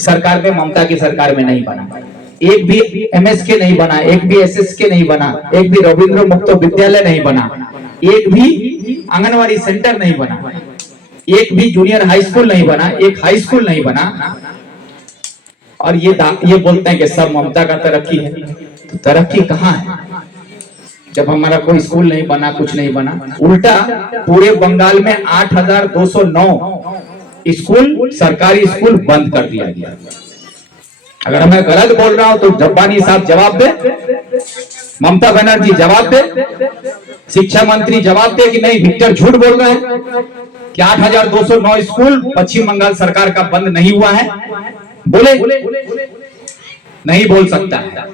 सरकार में, ममता की सरकार में नहीं बना। एक भी एमएस के नहीं बना, एक भी एसएस के नहीं बना, एक भी रविंद्र मुक्त विद्यालय नहीं बना, एक भी आंगनवाड़ी सेंटर नहीं बना, एक भी जूनियर हाई स्कूल नहीं बना, एक हाई स्कूल नहीं बना। और ये बोलते हैं कि सब ममता का तरक्की है। तो तरक्की कहाँ है जब हमारा कोई स्कूल नहीं बना, कुछ नहीं बना। उल्टा पूरे बंगाल में 8,209 स्कूल, सरकारी स्कूल बंद कर दिया गया। अगर मैं गलत बोल रहा हूं तो रब्बानी साहब जवाब दे, ममता बनर्जी जवाब दे, शिक्षा मंत्री जवाब दे कि नहीं विक्टर झूठ बोल रहे हैं कि 8,209 स्कूल पश्चिम बंगाल सरकार का बंद नहीं हुआ है। बोले नहीं बोल सकता है,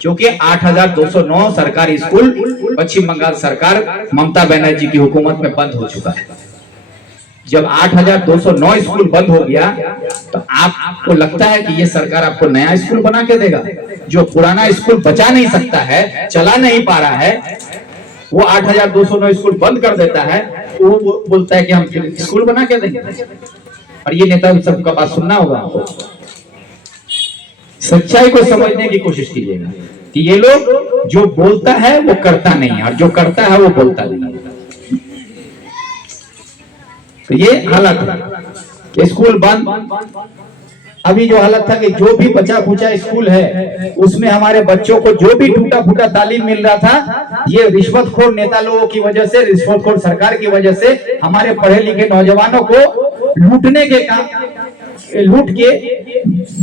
क्योंकि 8,209 सरकारी स्कूल पश्चिम बंगाल सरकार ममता बनर्जी की हुकूमत में बंद हो चुका है। जब 8,209 स्कूल बंद हो गया तो आपको लगता है कि ये सरकार आपको नया स्कूल बना के देगा? जो पुराना स्कूल बचा नहीं सकता है, चला नहीं पा रहा है, वो 8,209 स्कूल बंद कर देता है, वो बोलता है कि हम स्कूल बना के देंगे। और ये नेता सबका बात सुनना होगा आपको। सच्चाई को समझने की कोशिश कीजिएगा कि ये लोग जो बोलता है वो करता नहीं है, और जो करता है वो बोलता नहीं है। तो ये हालत है, स्कूल बंद। अभी जो हालत था कि जो भी बचा खुचा स्कूल है उसमें हमारे बच्चों को जो भी टूटा फूटा तालीम मिल रहा था, ये रिश्वतखोर नेता लोगों की वजह से, रिश्वतखोर सरकार की वजह से हमारे पढ़े लिखे नौजवानों को लूटने के काम, लूट के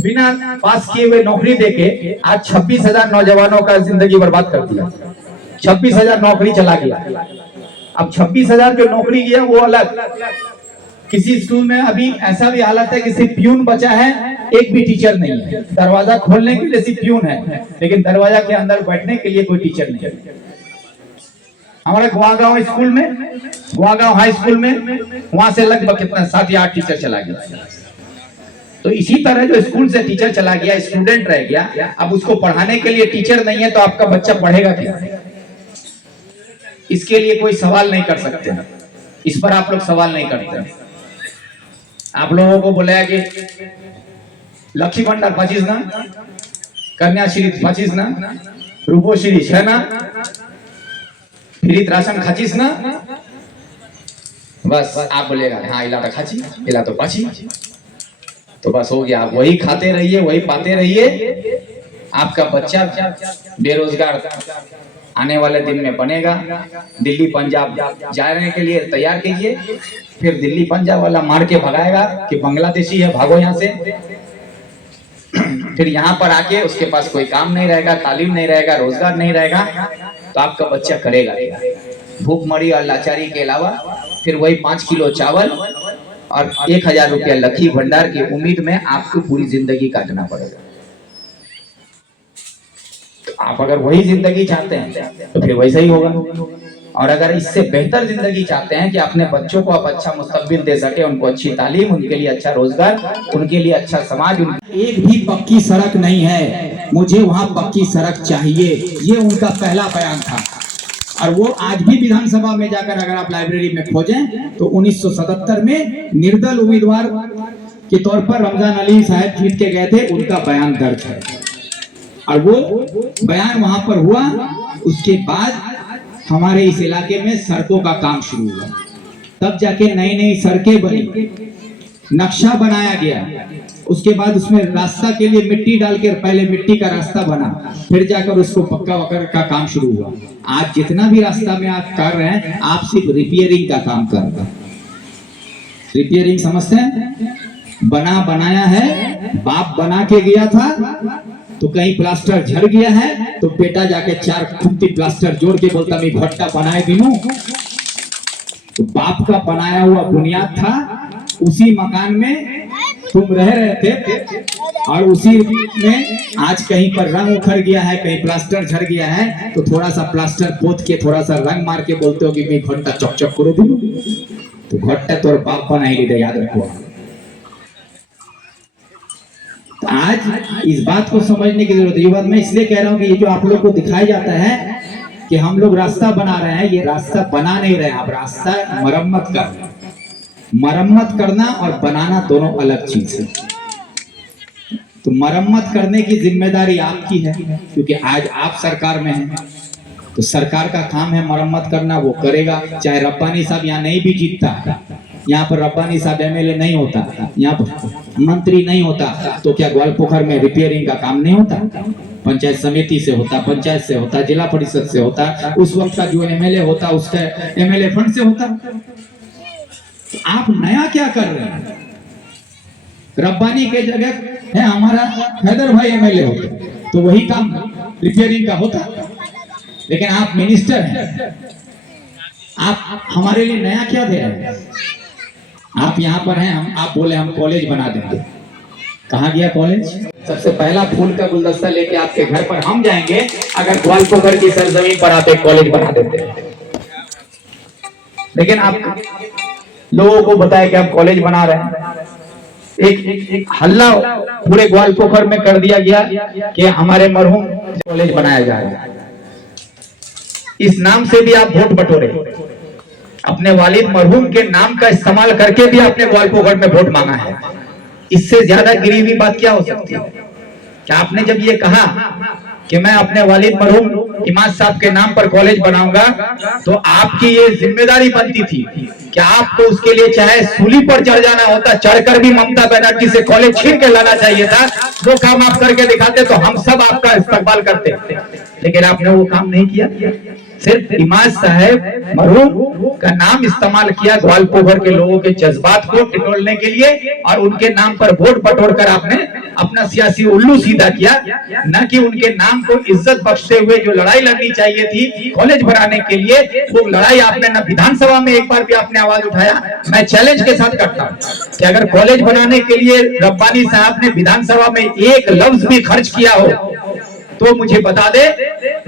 बिना पास किए हुए नौकरी देके आज 26,000 नौजवानों का जिंदगी बर्बाद कर दिया। 26,000 नौकरी चला गया। अब 26,000 जो नौकरी गया वो अलग। किसी स्कूल में अभी ऐसा भी हालत है कि सिर्फ प्यून बचा है, एक भी टीचर नहीं है। दरवाजा खोलने के लिए सिर्फ प्यून है, लेकिन दरवाजा के अंदर बैठने के लिए कोई टीचर नहीं है। हमारे गुआगांव स्कूल में, गुआगांव हाई स्कूल में, वहां से लगभग कितना 7 या 8 टीचर चला गया। तो इसी तरह जो स्कूल से टीचर चला गया, स्टूडेंट रह गया, अब उसको पढ़ाने के लिए टीचर नहीं है, तो आपका बच्चा पढ़ेगा क्या? इसके लिए कोई सवाल नहीं कर सकते। इस पर आप लोग सवाल नहीं करते। आप लोगों को बोला कि लक्ष्मी भंडार 25 ना, कन्याश्री 25 ना, रूपोश्री 6 ना, फ्री राशन 25 ना, बस आप बोलेगा हाँ इला तो खाची, इला तो पाची, तो बस हो गया। आप वही खाते रहिए, वही पाते रहिए। आपका बच्चा बेरोजगार आने वाले दिन में बनेगा। दिल्ली पंजाब जाने के लिए तैयार कीजिए, फिर दिल्ली पंजाब वाला मार के भगाएगा कि बांग्लादेशी है, भागो यहाँ से। फिर यहाँ पर आके उसके पास कोई काम नहीं रहेगा, तालीम नहीं रहेगा, रोजगार नहीं रहेगा, तो आपका बच्चा करेगा क्या? भूखमरी और लाचारी के अलावा फिर वही 5 किलो चावल और 1,000 रुपया लक्ष्मी भंडार की उम्मीद में आपको पूरी जिंदगी काटना पड़ेगा। आप अगर वही जिंदगी चाहते हैं तो फिर वैसा ही होगा। और अगर इससे बेहतर जिंदगी चाहते हैं कि अपने बच्चों को आप अच्छा मुस्तकबिल दे सके, उनको अच्छी तालीम, उनके लिए अच्छा रोजगार, उनके लिए अच्छा समाज। एक भी पक्की सड़क नहीं है, मुझे वहाँ पक्की सड़क चाहिए, ये उनका पहला बयान था। और वो आज भी विधानसभा में जाकर अगर आप लाइब्रेरी में खोजें तो 1977 में निर्दल उम्मीदवार के तौर पर रमजान अली साहब जीत के गए थे, उनका बयान दर्ज है। और वो बयान वहां पर हुआ, उसके बाद हमारे इस इलाके में सड़कों का काम शुरू हुआ, तब जाके नई नई सड़कें बनी, नक्शा बनाया गया, उसके बाद उसमें रास्ता के लिए मिट्टी डाल के, पहले मिट्टी का रास्ता बना, फिर जाकर उसको पक्का वक्का का काम शुरू हुआ। आज जितना भी रास्ता में आप कर रहे हैं, आप सिर्फ रिपेयरिंग का काम कर रहे हैं। रिपेयरिंग समझते हैं? बनाया है, बाप बना के गया था तो कहीं प्लास्टर झड़ गया है, तो बेटा जाके 4 खूंटी प्लास्टर जोड़ के बोलता मैं भट्टा बनाए दिनों। तो बाप का बनाया हुआ बुनियाद था, उसी मकान में तुम रह रहे थे, और उसी में आज कहीं पर रंग उखड़ गया है, कहीं प्लास्टर झड़ गया है, तो थोड़ा सा प्लास्टर पोत के थोड़ा सा रंग मार के बोलते हो कि मैं घंटा चक चक करो दिनों। तो घट्टा तो बाप बना ही नहीं, याद रखो। आज इस बात को समझने की जरूरत है। ये बात मैं इसलिए कह रहा हूँ कि ये जो आप लोग को दिखाया जाता है कि हम लोग रास्ता बना रहे हैं, ये रास्ता बना नहीं रहे, आप रास्ता मरम्मत कर रहे हैं। मरम्मत करना और बनाना दोनों अलग चीज है। तो मरम्मत करने की जिम्मेदारी आपकी है, क्योंकि आज आप सरकार में हैं, तो सरकार का काम है मरम्मत करना, वो करेगा। चाहे रब्बानी साहब यहाँ नहीं भी जीतता, यहाँ पर रब्बानी साहब एमएलए नहीं होता, यहाँ पर मंत्री नहीं होता, तो क्या ग्वालपोखर में रिपेयरिंग का काम नहीं होता? पंचायत समिति से होता, पंचायत से होता, जिला परिषद से होता, उस वक्त का जो एमएलए होता उसका एमएलए फंड से होता। आप नया क्या कर रहे हैं? रब्बानी के जगह है हमारा हैदर भाई एमएलए होते तो वही काम रिपेयरिंग का होता, लेकिन आप मिनिस्टर हैं, आप हमारे लिए नया क्या दे रहे हैं? आप यहाँ पर हैं, आप बोले हम कॉलेज बना देंगे। कहाँ गया कॉलेज? सबसे पहला फूल का गुलदस्ता लेके आपके घर पर हम जाएंगे अगर ग्वालपोखर की सरजमीन पर आप एक कॉलेज बना देते हैं। लेकिन आप लोगों को बताया कि आप कॉलेज बना रहे हैं, एक हल्ला पूरे ग्वालपोखर में कर दिया गया कि हमारे मरहूम कॉलेज बनाया जा रहा है। इस नाम से भी आप वोट बटोरे, अपने वालिद मरहूम के नाम का इस्तेमाल करके भी आपने ग्वालपोखर में वोट मांगा है। इससे ज्यादा गिरी हुई बात क्या हो सकती है? क्या आपने जब ये कहा कि मैं अपने वालिद मरहूम इमाद साहब के नाम पर कॉलेज बनाऊंगा, तो आपकी ये जिम्मेदारी बनती थी कि आपको उसके लिए चाहे सूली पर चढ़ जाना होता, चढ़कर भी ममता बनर्जी से कॉलेज छीन के लाना चाहिए था। वो काम आप करके दिखाते तो हम सब आपका इस्तेमाल करते, लेकिन आपने वो काम नहीं किया। सिर्फ इमाद साहब मरहूम का नाम इस्तेमाल किया ग्वालपोखर के लोगों के जज्बात को टिटोलने के लिए, और उनके नाम पर वोट बटोरकर आपने अपना सियासी उल्लू सीधा किया, न कि उनके नाम को इज्जत बख्शते हुए जो लड़ाई लड़नी चाहिए थी कॉलेज बनाने के लिए, वो लड़ाई आपने न विधानसभा में एक बार भी आपने आवाज उठाया। मैं चैलेंज के साथ करता हूं कि अगर कॉलेज बनाने के लिए रब्बानी साहब ने विधानसभा में एक लफ्ज भी खर्च किया हो तो मुझे बता दे,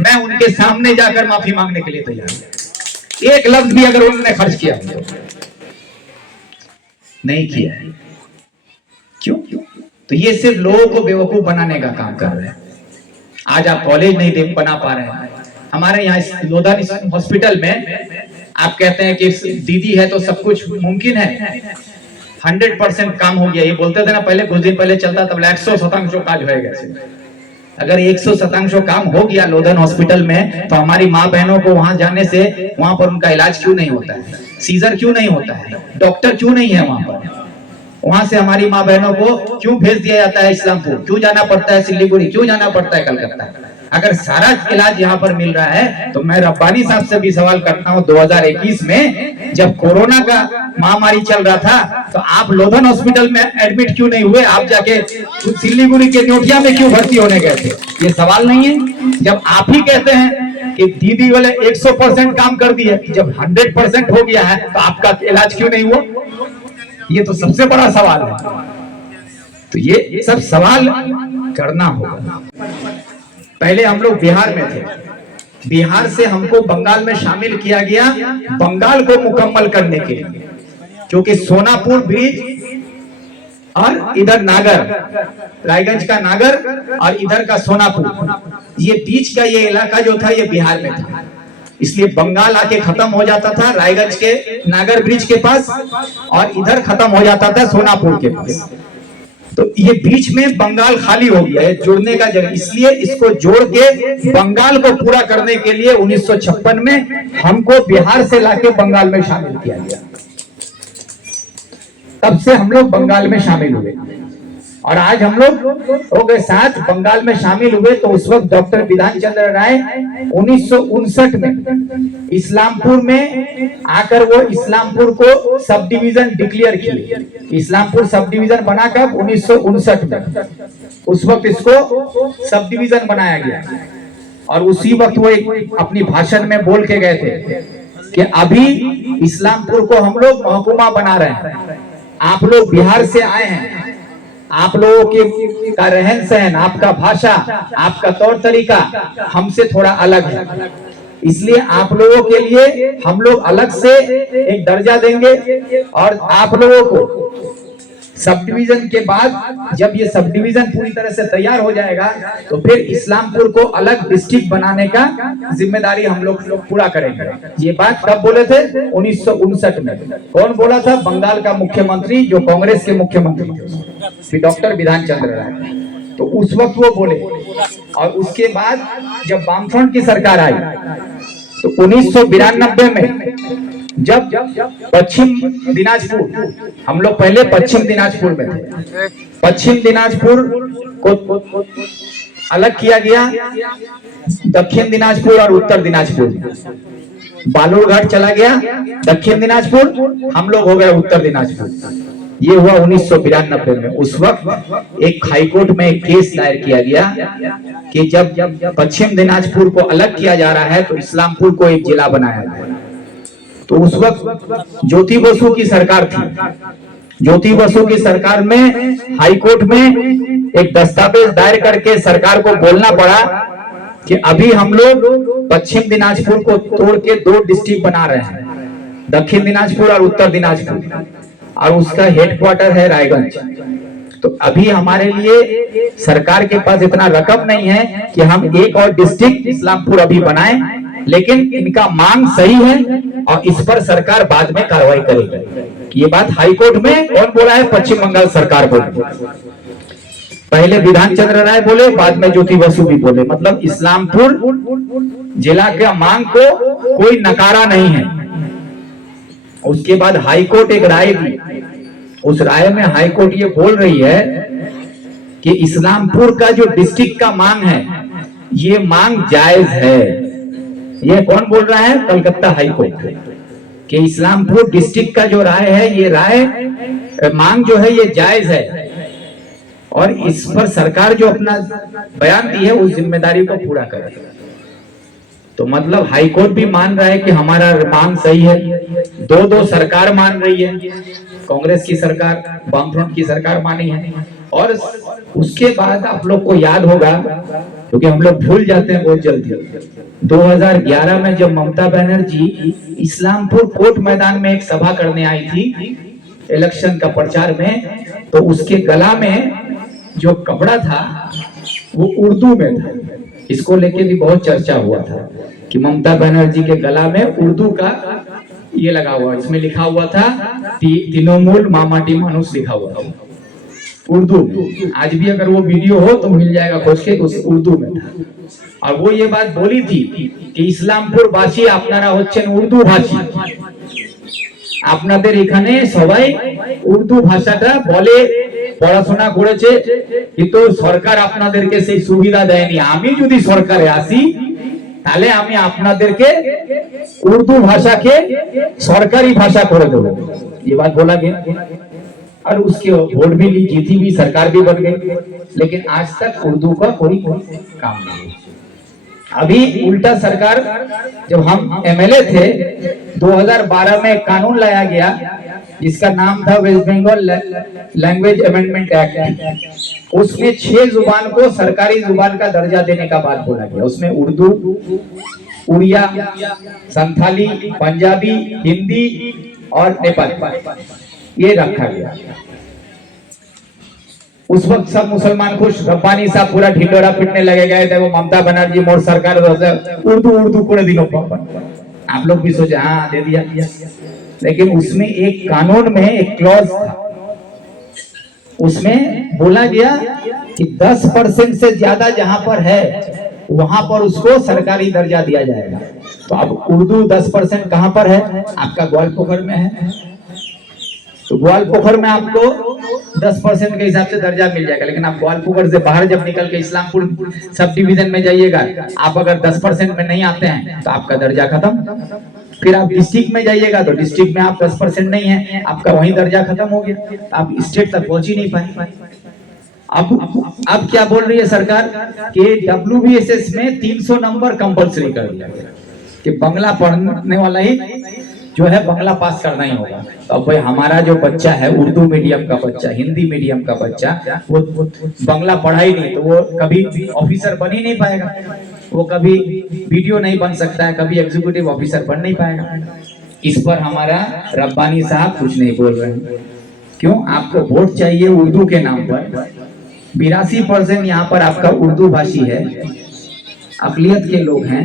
मैं उनके सामने जाकर माफी मांगने के लिए तैयार हूं। एक लफ्ज भी अगर उन्होंने खर्च किया तो नहीं किया है। क्यों? तो ये सिर्फ लोगों को बेवकूफ बनाने का काम कर रहे हैं। आज आप कॉलेज नहीं बना पा रहे हैं। हमारे यहाँ लोधन हॉस्पिटल में आप कहते हैं कि दीदी है तो सब कुछ मुमकिन है, 100% काम हो गया। ये बोलते थे ना पहले, कुछ दिन पहले चलता तब 100% काज होएगा। अगर 100% काम हो गया लोधन हॉस्पिटल में, तो हमारी माँ बहनों को वहां जाने से वहां पर उनका इलाज क्यों नहीं होता है? सीजर क्यों नहीं होता है? डॉक्टर क्यों नहीं है वहां पर? वहां से हमारी माँ बहनों को क्यों भेज दिया जाता है इस्लामपुर? क्यों जाना पड़ता है सिलीगुड़ी? क्यों जाना पड़ता है कलकत्ता? अगर सारा इलाज यहाँ पर मिल रहा है, तो मैं रब्बानी साहब से भी सवाल करता हूँ, 2021 में जब कोरोना का महामारी चल रहा था, तो आप लोधन हॉस्पिटल में एडमिट क्यों नहीं हुए? आप जाके सिलीगुड़ी के न्योटिया में क्यों भर्ती होने गए थे? ये सवाल नहीं है? जब आप ही कहते हैं कि दीदी वाले 100% काम कर दिए, जब 100% हो गया है तो आपका इलाज क्यों नहीं हुआ? ये तो सबसे बड़ा सवाल है। तो ये सब सवाल करना होगा। पहले हम लोग बिहार में थे, बिहार से हमको बंगाल में शामिल किया गया बंगाल को मुकम्मल करने के लिए, क्योंकि सोनापुर ब्रिज और इधर नागर, रायगंज का नागर और इधर का सोनापुर, ये बीच का ये इलाका जो था ये बिहार में था। इसलिए बंगाल आके खत्म हो जाता था रायगंज के नागर ब्रिज के पास, और इधर खत्म हो जाता था सोनापुर के पास। तो ये बीच में बंगाल खाली हो गया है, जुड़ने का जगह। इसलिए इसको जोड़ के बंगाल को पूरा करने के लिए 1956 में हमको बिहार से लाके बंगाल में शामिल किया गया। तब से हम लोग बंगाल में शामिल हुए, और आज हम लोग के साथ बंगाल में शामिल हुए। तो उस वक्त डॉक्टर विधान चंद्र राय 1959 में इस्लामपुर में आकर वो इस्लामपुर को सब डिवीजन डिक्लेयर किए। इस्लामपुर सब डिवीजन बना कब? 1959 में। उस वक्त इसको सब डिवीजन बनाया गया, और उसी वक्त वो अपनी भाषण में बोल के गए थे कि अभी इस्लामपुर को हम लोग महकुमा बना रहे हैं। आप लोग बिहार से आए हैं, आप लोगों के का रहन सहन, आपका भाषा, आपका तौर तरीका हमसे थोड़ा अलग है, इसलिए आप लोगों के लिए हम लोग अलग से एक दर्जा देंगे, और आप लोगों को सब डिवीजन के बाद जब ये सब डिवीजन पूरी तरह से तैयार हो जाएगा तो फिर इस्लामपुर को अलग डिस्ट्रिक्ट बनाने का जिम्मेदारी हम लोग पूरा करेंगे। ये बात कब बोले थे? 1959 में। कौन बोला था? बंगाल का मुख्यमंत्री, जो कांग्रेस के मुख्यमंत्री थे, श्री डॉक्टर विधान चंद्र राय। तो उस वक्त वो बोले, और उसके बाद जब वामफ्रंट की सरकार आई तो 1992 में जब पश्चिम दिनाजपुर, हम लोग पहले पश्चिम दिनाजपुर में थे, पश्चिम दिनाजपुर को अलग किया गया, दक्षिण दिनाजपुर और उत्तर दिनाजपुर। बालूरघाट चला गया दक्षिण दिनाजपुर, हम लोग हो गए उत्तर दिनाजपुर। ये हुआ 1992 में। उस वक्त एक हाईकोर्ट में एक केस दायर किया गया कि जब पश्चिम दिनाजपुर को अलग किया जा रहा है तो इस्लामपुर को एक जिला बनाया जाए। तो उस वक्त ज्योति बसु की सरकार थी। ज्योति बसु की सरकार में हाईकोर्ट में एक दस्तावेज दायर करके सरकार को बोलना पड़ा कि अभी हम लोग पश्चिम दिनाजपुर को तोड़ के 2 डिस्ट्रिक्ट बना रहे हैं, दक्षिण दिनाजपुर और उत्तर दिनाजपुर, और उसका हेडक्वार्टर है रायगंज। तो अभी हमारे लिए सरकार के पास इतना रकम नहीं है कि हम एक और डिस्ट्रिक्ट इस्लामपुर अभी बनाएं, लेकिन इनका मांग सही है और इस पर सरकार बाद में कार्रवाई करेगी। ये बात हाईकोर्ट में कौन बोला है? पश्चिम बंगाल सरकार को। पहले विधान चंद्र राय बोले, बाद में ज्योति बसु भी बोले। मतलब इस्लामपुर जिला के मांग को कोई नकारा नहीं है। उसके बाद हाईकोर्ट एक राय दी, उस राय में हाईकोर्ट ये बोल रही है कि इस्लामपुर का जो डिस्ट्रिक्ट का मांग है, ये मांग जायज है। ये कौन बोल रहा है? कलकत्ता हाईकोर्ट। कि इस्लामपुर डिस्ट्रिक्ट का जो राय है, ये राय मांग जो है ये जायज है, और इस पर सरकार जो अपना बयान दी है उस जिम्मेदारी को पूरा करे। तो मतलब हाईकोर्ट भी मान रहा है कि हमारा मांग सही है। दो सरकार मान रही है, कांग्रेस की सरकार, वामफ्रंट की सरकार मानी है। और उसके बाद आप लोग को याद होगा, क्योंकि हम लोग भूल जाते हैं बहुत जल्दी, 2011 में जब ममता बनर्जी इस्लामपुर कोर्ट मैदान में एक सभा करने आई थी इलेक्शन का प्रचार में, तो उसके गला में जो कपड़ा था वो उर्दू में था। इसको लेके भी बहुत चर्चा हुआ था कि ममता बनर्जी के गला में उर्दू का ये लगा हुआ, इसमें लिखा हुआ था तृणमूल मामाटी मानुस लिखा हुआ था उर्दू में। आज भी अगर वो वीडियो हो तो मिल जाएगा खोज के, उस उर्दू में था। और वो ये बात बोली थी कि इस्लामपुर बासी আপনারা হচ্ছেন উর্দু ভাষী, আপনাদের এখানে সবাই উর্দু ভাষাটা বলে, পড়াশোনা করেছে, কিন্তু সরকার আপনাদেরকে সেই সুবিধা দেয়নি। আমি যদি সরকারে আসি তাহলে আমি আপনাদেরকে উর্দু ভাষাকে সরকারি ভাষা করে দেব। ये बात बोला गया और उसके वोट भी ली, जीती भी, सरकार भी बन गई, लेकिन आज तक उर्दू का कोई काम नहीं। अभी उल्टा सरकार, जब हम एमएलए थे 2012 में कानून लाया गया जिसका नाम था West Bengal language amendment act. उसमें 6 जुबान को सरकारी जुबान का दर्जा देने का बात बोला गया। उसमें उर्दू, उड़िया, संथाली, पंजाबी, हिंदी और नेपाली ये रखा गया। उस वक्त सब मुसलमान खुश, रब्बानी साहब पूरा ढिंडोरा पिटने लगे गए थे, वो ममता बनर्जी मोर सरकार उर्दू उर्दू को दिनों पर। आप लोग भी सोचे हाँ दे दिया, लेकिन उसमें एक कानून में एक क्लॉज था, उसमें बोला गया कि 10% से ज्यादा जहां पर है वहां पर उसको सरकारी दर्जा दिया जाएगा। तो अब उर्दू 10% कहां पर है? आपका ग्वालपोखर में है, तो ग्वालपोखर में आपको 10% के हिसाब से दर्जा मिल जाएगा। लेकिन आप ग्वालपोखर से बाहर जब निकल के इस्लामपुर सब डिवीजन में जाइएगा, आप अगर 10% में नहीं आते हैं तो आपका दर्जा खत्म। फिर आप डिस्ट्रिक्ट में जाइएगा तो डिस्ट्रिक्ट में आप 10% नहीं है, आपका वही दर्जा खत्म हो गया, तो आप स्टेट तक पहुंच ही नहीं पाए। अब क्या बोल रही है सरकार कि WBSS में 300 नंबर कंपलसरी कर दिया गया कि बंगला पढ़ने वाला ही जो है बंगला पास करना ही होगा। तो अब भाई हमारा जो बच्चा है उर्दू मीडियम का बच्चा, हिंदी मीडियम का बच्चा, वो बंगला पढ़ा ही नहीं तो वो कभी ऑफिसर बन ही नहीं पाएगा, वो कभी वीडियो नहीं बन सकता है, कभी एग्जीक्यूटिव ऑफिसर बन नहीं पाएगा। इस पर हमारा रब्बानी साहब कुछ नहीं बोल रहे हैं। क्यों? आपको वोट चाहिए उर्दू के नाम पर। 82% यहाँ पर आपका उर्दू भाषी है, अकलियत के लोग हैं।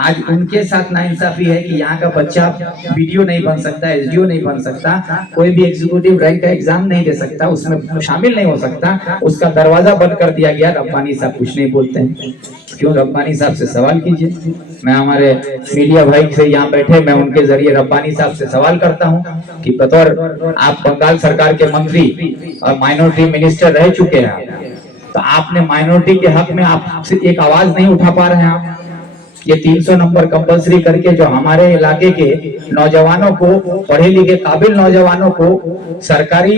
आज उनके साथ नाइंसाफी है कि यहाँ का बच्चा वीडियो नहीं बन सकता, एसडीओ नहीं बन सकता, कोई भी एग्जीक्यूटिव रैंक का एग्जाम नहीं दे सकता, उसमें शामिल नहीं हो सकता, उसका दरवाजा बंद कर दिया गया। रब्बानी साहब कुछ नहीं बोलते हैं। क्यों? रब्बानी साहब से सवाल कीजिए। मैं हमारे मीडिया भाई से यहाँ बैठे, मैं उनके जरिए रब्बानी साहब से सवाल करता हूँ कि बतौर आप बंगाल सरकार के मंत्री और माइनॉरिटी मिनिस्टर रह चुके हैं, तो आपने माइनॉरिटी के हक में आप एक आवाज नहीं उठा पा रहे हैं। आप ये 300 नंबर कंपलसरी करके जो हमारे इलाके के नौजवानों को, पढ़े लिखे काबिल नौजवानों को सरकारी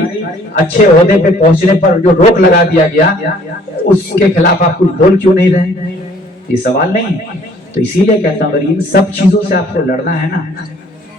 अच्छे ओहदे पे पहुंचने पर जो रोक लगा दिया गया, उसके खिलाफ आप कुछ बोल क्यों नहीं रहे? ये सवाल नहीं है। तो इसीलिए कहता हूँ इन सब चीजों से आपको लड़ना है ना,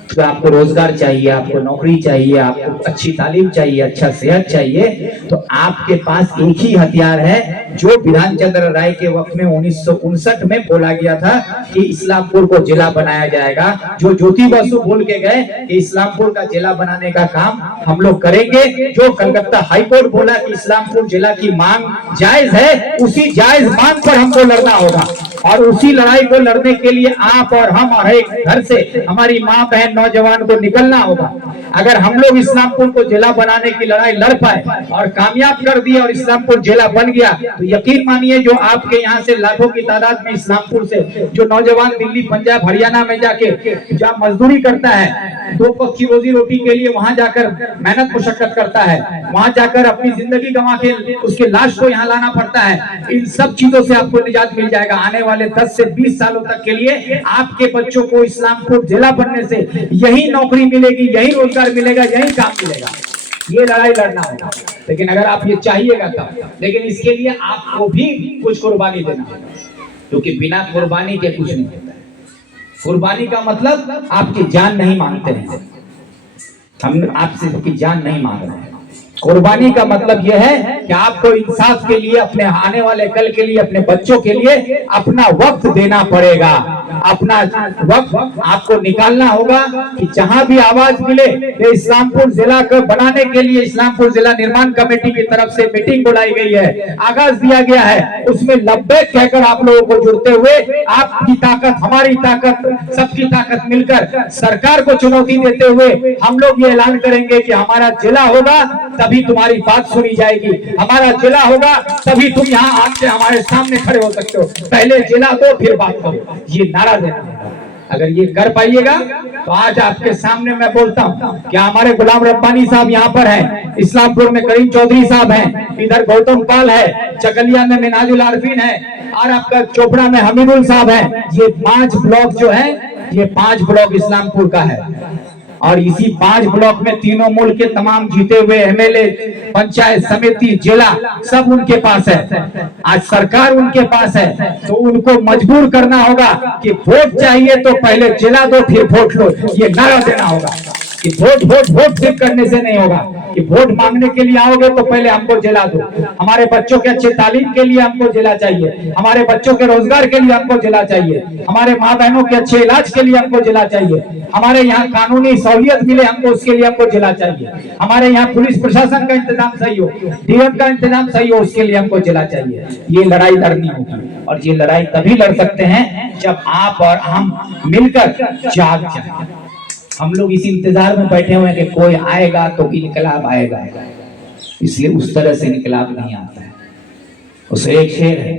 तो आपको रोजगार चाहिए, आपको नौकरी चाहिए, आपको अच्छी तालीम चाहिए, अच्छा सेहत चाहिए, तो आपके पास एक ही हथियार है जो विधान चंद्र राय के वक्त में 1959 में बोला गया था कि इस्लामपुर को जिला बनाया जाएगा। जो ज्योति बसु बोल के गए कि इस्लामपुर का जिला बनाने का काम हम लोग करेंगे। जो कलकत्ता हाई कोर्ट बोला कि इस्लामपुर जिला की मांग जायज है, उसी जायज मांग पर हमको लड़ना होगा। और उसी लड़ाई को लड़ने के लिए आप और हम और एक घर से हमारी माँ बहन नौजवान को निकलना होगा। अगर हम लोग इस्लामपुर को जिला बनाने की लड़ाई लड़ पाए और कामयाब कर दिया और इस्लामपुर जिला बन गया, तो यकीन मानिए जो आपके यहाँ से लाखों की तादाद में इस्लामपुर से जो नौजवान दिल्ली, पंजाब, हरियाणा में जाके जहाँ मजदूरी करता है, 2 वक्त की रोजी रोटी के लिए वहां जाकर मेहनत मुशक्कत करता है, वहां जाकर अपनी जिंदगी गंवा के उसके लाश को यहाँ लाना पड़ता है, इन सब चीजों से आपको निजात मिल जाएगा। आने वाले 10 से 20 सालों तक के लिए आपके बच्चों को इस्लामपुर जिला बनने से यही नौकरी मिलेगी, यही रोजगार मिलेगा, यही काम मिलेगा। ये लड़ाई लड़ना होगा। लेकिन अगर आप ये चाहिएगा तब, लेकिन इसके लिए आपको भी कुछ कुर्बानी देना होगा, क्योंकि बिना कुर्बानी के कुछ नहीं होता है। कुर्बानी का मतलब आपकी जान नहीं मांगते हैं, हम आपसे की जान नहीं मांग रहे हैं। कुर्बानी का मतलब यह है कि आपको इंसाफ के लिए, अपने आने वाले कल के लिए, अपने बच्चों के लिए अपना वक्त देना पड़ेगा। अपना वक्त आपको निकालना होगा कि जहां भी आवाज मिले, इस्लामपुर जिला को बनाने के लिए इस्लामपुर जिला निर्माण कमेटी की तरफ से मीटिंग बुलाई गई है, आगाज दिया गया है, उसमें लब्बैक कहकर आप लोगों को जुड़ते हुए आपकी ताकत, हमारी ताकत, सबकी ताकत मिलकर सरकार को चुनौती देते हुए हम लोग ये ऐलान करेंगे कि हमारा जिला होगा तभी तुम्हारी बात सुनी जाएगी, हमारा जिला होगा तभी तुम यहाँ आके हमारे सामने खड़े हो सकते हो। पहले जिला दो फिर बात करो, ये नारा देना। अगर ये कर पाइएगा तो आज आपके सामने मैं बोलता हूँ क्या हमारे गुलाम रब्बानी साहब यहाँ पर हैं, इस्लामपुर में करीम चौधरी साहब हैं, इधर गौतम पाल है, चकलिया में मिनाजुल आरफीन है, और आपका चोपड़ा में हमीदुल साहब है। ये 5 ब्लॉक जो है, ये 5 ब्लॉक इस्लामपुर का है, और इसी 5 ब्लॉक में तीनों मुल्क के तमाम जीते हुए एमएलए, पंचायत समिति, जिला सब उनके पास है। आज सरकार उनके पास है, तो उनको मजबूर करना होगा कि वोट चाहिए तो पहले जिला दो फिर वोट लो। ये नारा देना होगा कि वोट वोट वोट सिर्फ करने से नहीं होगा, कि वोट मांगने के लिए आओगे तो पहले हमको जिला दो। हमारे बच्चों के अच्छे तालीम के लिए हमको जिला चाहिए, हमारे बच्चों के रोजगार के लिए हमको जिला चाहिए, हमारे माँ बहनों के अच्छे इलाज के लिए हमको जिला चाहिए, हमारे यहाँ कानूनी सहूलियत मिले हमको, उसके लिए हमको जिला चाहिए, हमारे यहाँ पुलिस प्रशासन का इंतजाम सही हो, डीएम का इंतजाम सही हो, उसके लिए हमको जिला चाहिए। ये लड़ाई लड़नी होगी, और ये लड़ाई तभी लड़ सकते हैं जब आप और हम मिलकर जाग जाए। हम लोग इस इंतजार में बैठे हुए हैं कि कोई आएगा तो इनकलाब आएगा, इसलिए उस तरह से इनकलाब नहीं आता है। उसे एक शेर है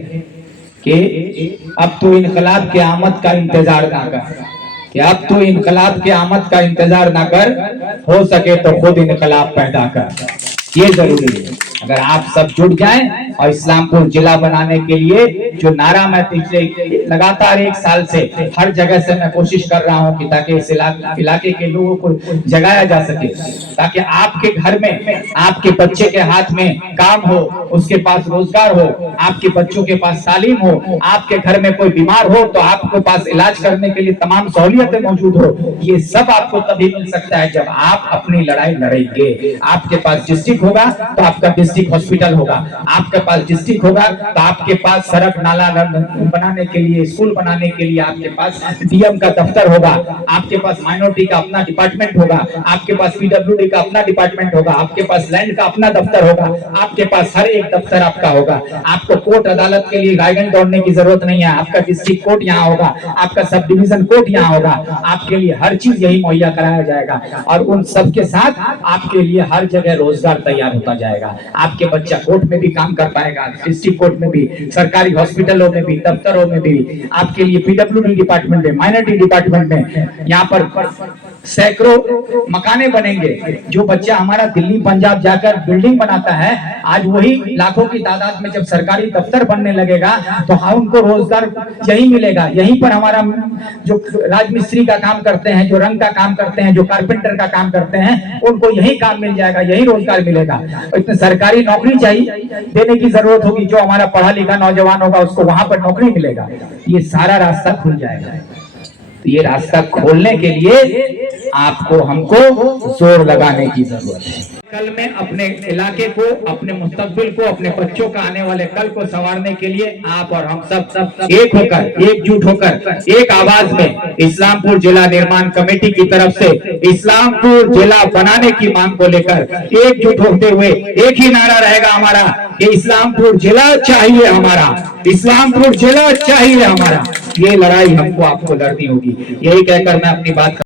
कि अब तो इनकलाब के आमद का इंतजार ना कर, कि अब तो इनकलाब के आमद का इंतजार ना कर, हो सके तो खुद इनकलाब पैदा कर। ये जरूरी है। अगर आप सब जुट जाएं और इस्लामपुर जिला बनाने के लिए जो नारा मैं पिछले लगातार 1 साल से हर जगह से मैं कोशिश कर रहा हूं कि ताकि इस इलाके के लोगों को जगाया जा सके, ताकि आपके घर में आपके बच्चे के हाथ में काम हो, उसके पास रोजगार हो, आपके बच्चों के पास तालीम हो, आपके घर में कोई बीमार हो तो आपके पास इलाज करने के लिए तमाम सहूलियतें मौजूद हो। ये सब आपको तभी मिल सकता है जब आप अपनी लड़ाई लड़ेंगे। आपके पास डिस्ट्रिक्ट होगा तो आपका डिस्ट्रिक्ट हॉस्पिटल होगा, आपके पास डिस्ट्रिक्ट होगा तो आपके पास सड़क नाला बनाने के लिए, स्कूल बनाने के लिए आपके पास डीएम का दफ्तर होगा, आपके पास माइनॉरिटी का अपना डिपार्टमेंट होगा, आपके पास पीडब्ल्यूडी का अपना डिपार्टमेंट होगा, आपके पास लैंड का अपना दफ्तर होगा, आपके पास हर एक दफ्तर आपका होगा। आपको कोर्ट अदालत के लिए गाइडेंस दौड़ने की जरूरत नहीं है, आपका डिस्ट्रिक्ट कोर्ट यहाँ होगा, आपका सब डिवीजन कोर्ट यहाँ होगा, आपके लिए हर चीज यही मुहैया कराया जाएगा। और उन सबके साथ आपके लिए हर जगह रोजगार तैयार होता जाएगा। आपके बच्चा कोर्ट में भी काम कर पाएगा, डिस्ट्रिक्ट कोर्ट में भी, सरकारी हॉस्पिटलों में भी, दफ्तरों में भी, आपके लिए पीडब्ल्यूडी डिपार्टमेंट में, माइनॉरिटी डिपार्टमेंट में यहाँ पर सैकड़ों मकाने बनेंगे। जो बच्चा हमारा दिल्ली पंजाब जाकर बिल्डिंग बनाता है, आज वही लाखों की तादाद में जब सरकारी दफ्तर बनने लगेगा तो हाँ उनको रोजगार यही मिलेगा। यहीं पर हमारा जो राजमिस्त्री का काम करते हैं, जो रंग का काम करते हैं, जो कारपेंटर का काम करते हैं, उनको यही काम मिल जाएगा, यही रोजगार मिलेगा। इतनी सरकारी नौकरी चाहिए देने की जरूरत होगी, जो हमारा पढ़ा लिखा नौजवान होगा उसको वहां पर नौकरी मिलेगा, ये सारा रास्ता खुल जाएगा। तो ये रास्ता खोलने के लिए आपको हमको जोर लगाने की जरूरत है। कल में अपने इलाके को, अपने मुस्तकबिल को, अपने बच्चों का आने वाले कल को संवारने के लिए आप और हम सब एक होकर, एकजुट होकर, एक आवाज में इस्लामपुर जिला निर्माण कमेटी की तरफ से इस्लामपुर जिला बनाने की मांग को लेकर एकजुट होते हुए एक ही नारा रहेगा हमारा कि इस्लामपुर जिला चाहिए हमारा, इस्लामपुर जिला चाहिए हमारा। ये लड़ाई हमको आपको लड़नी होगी। यही कहकर मैं अपनी बात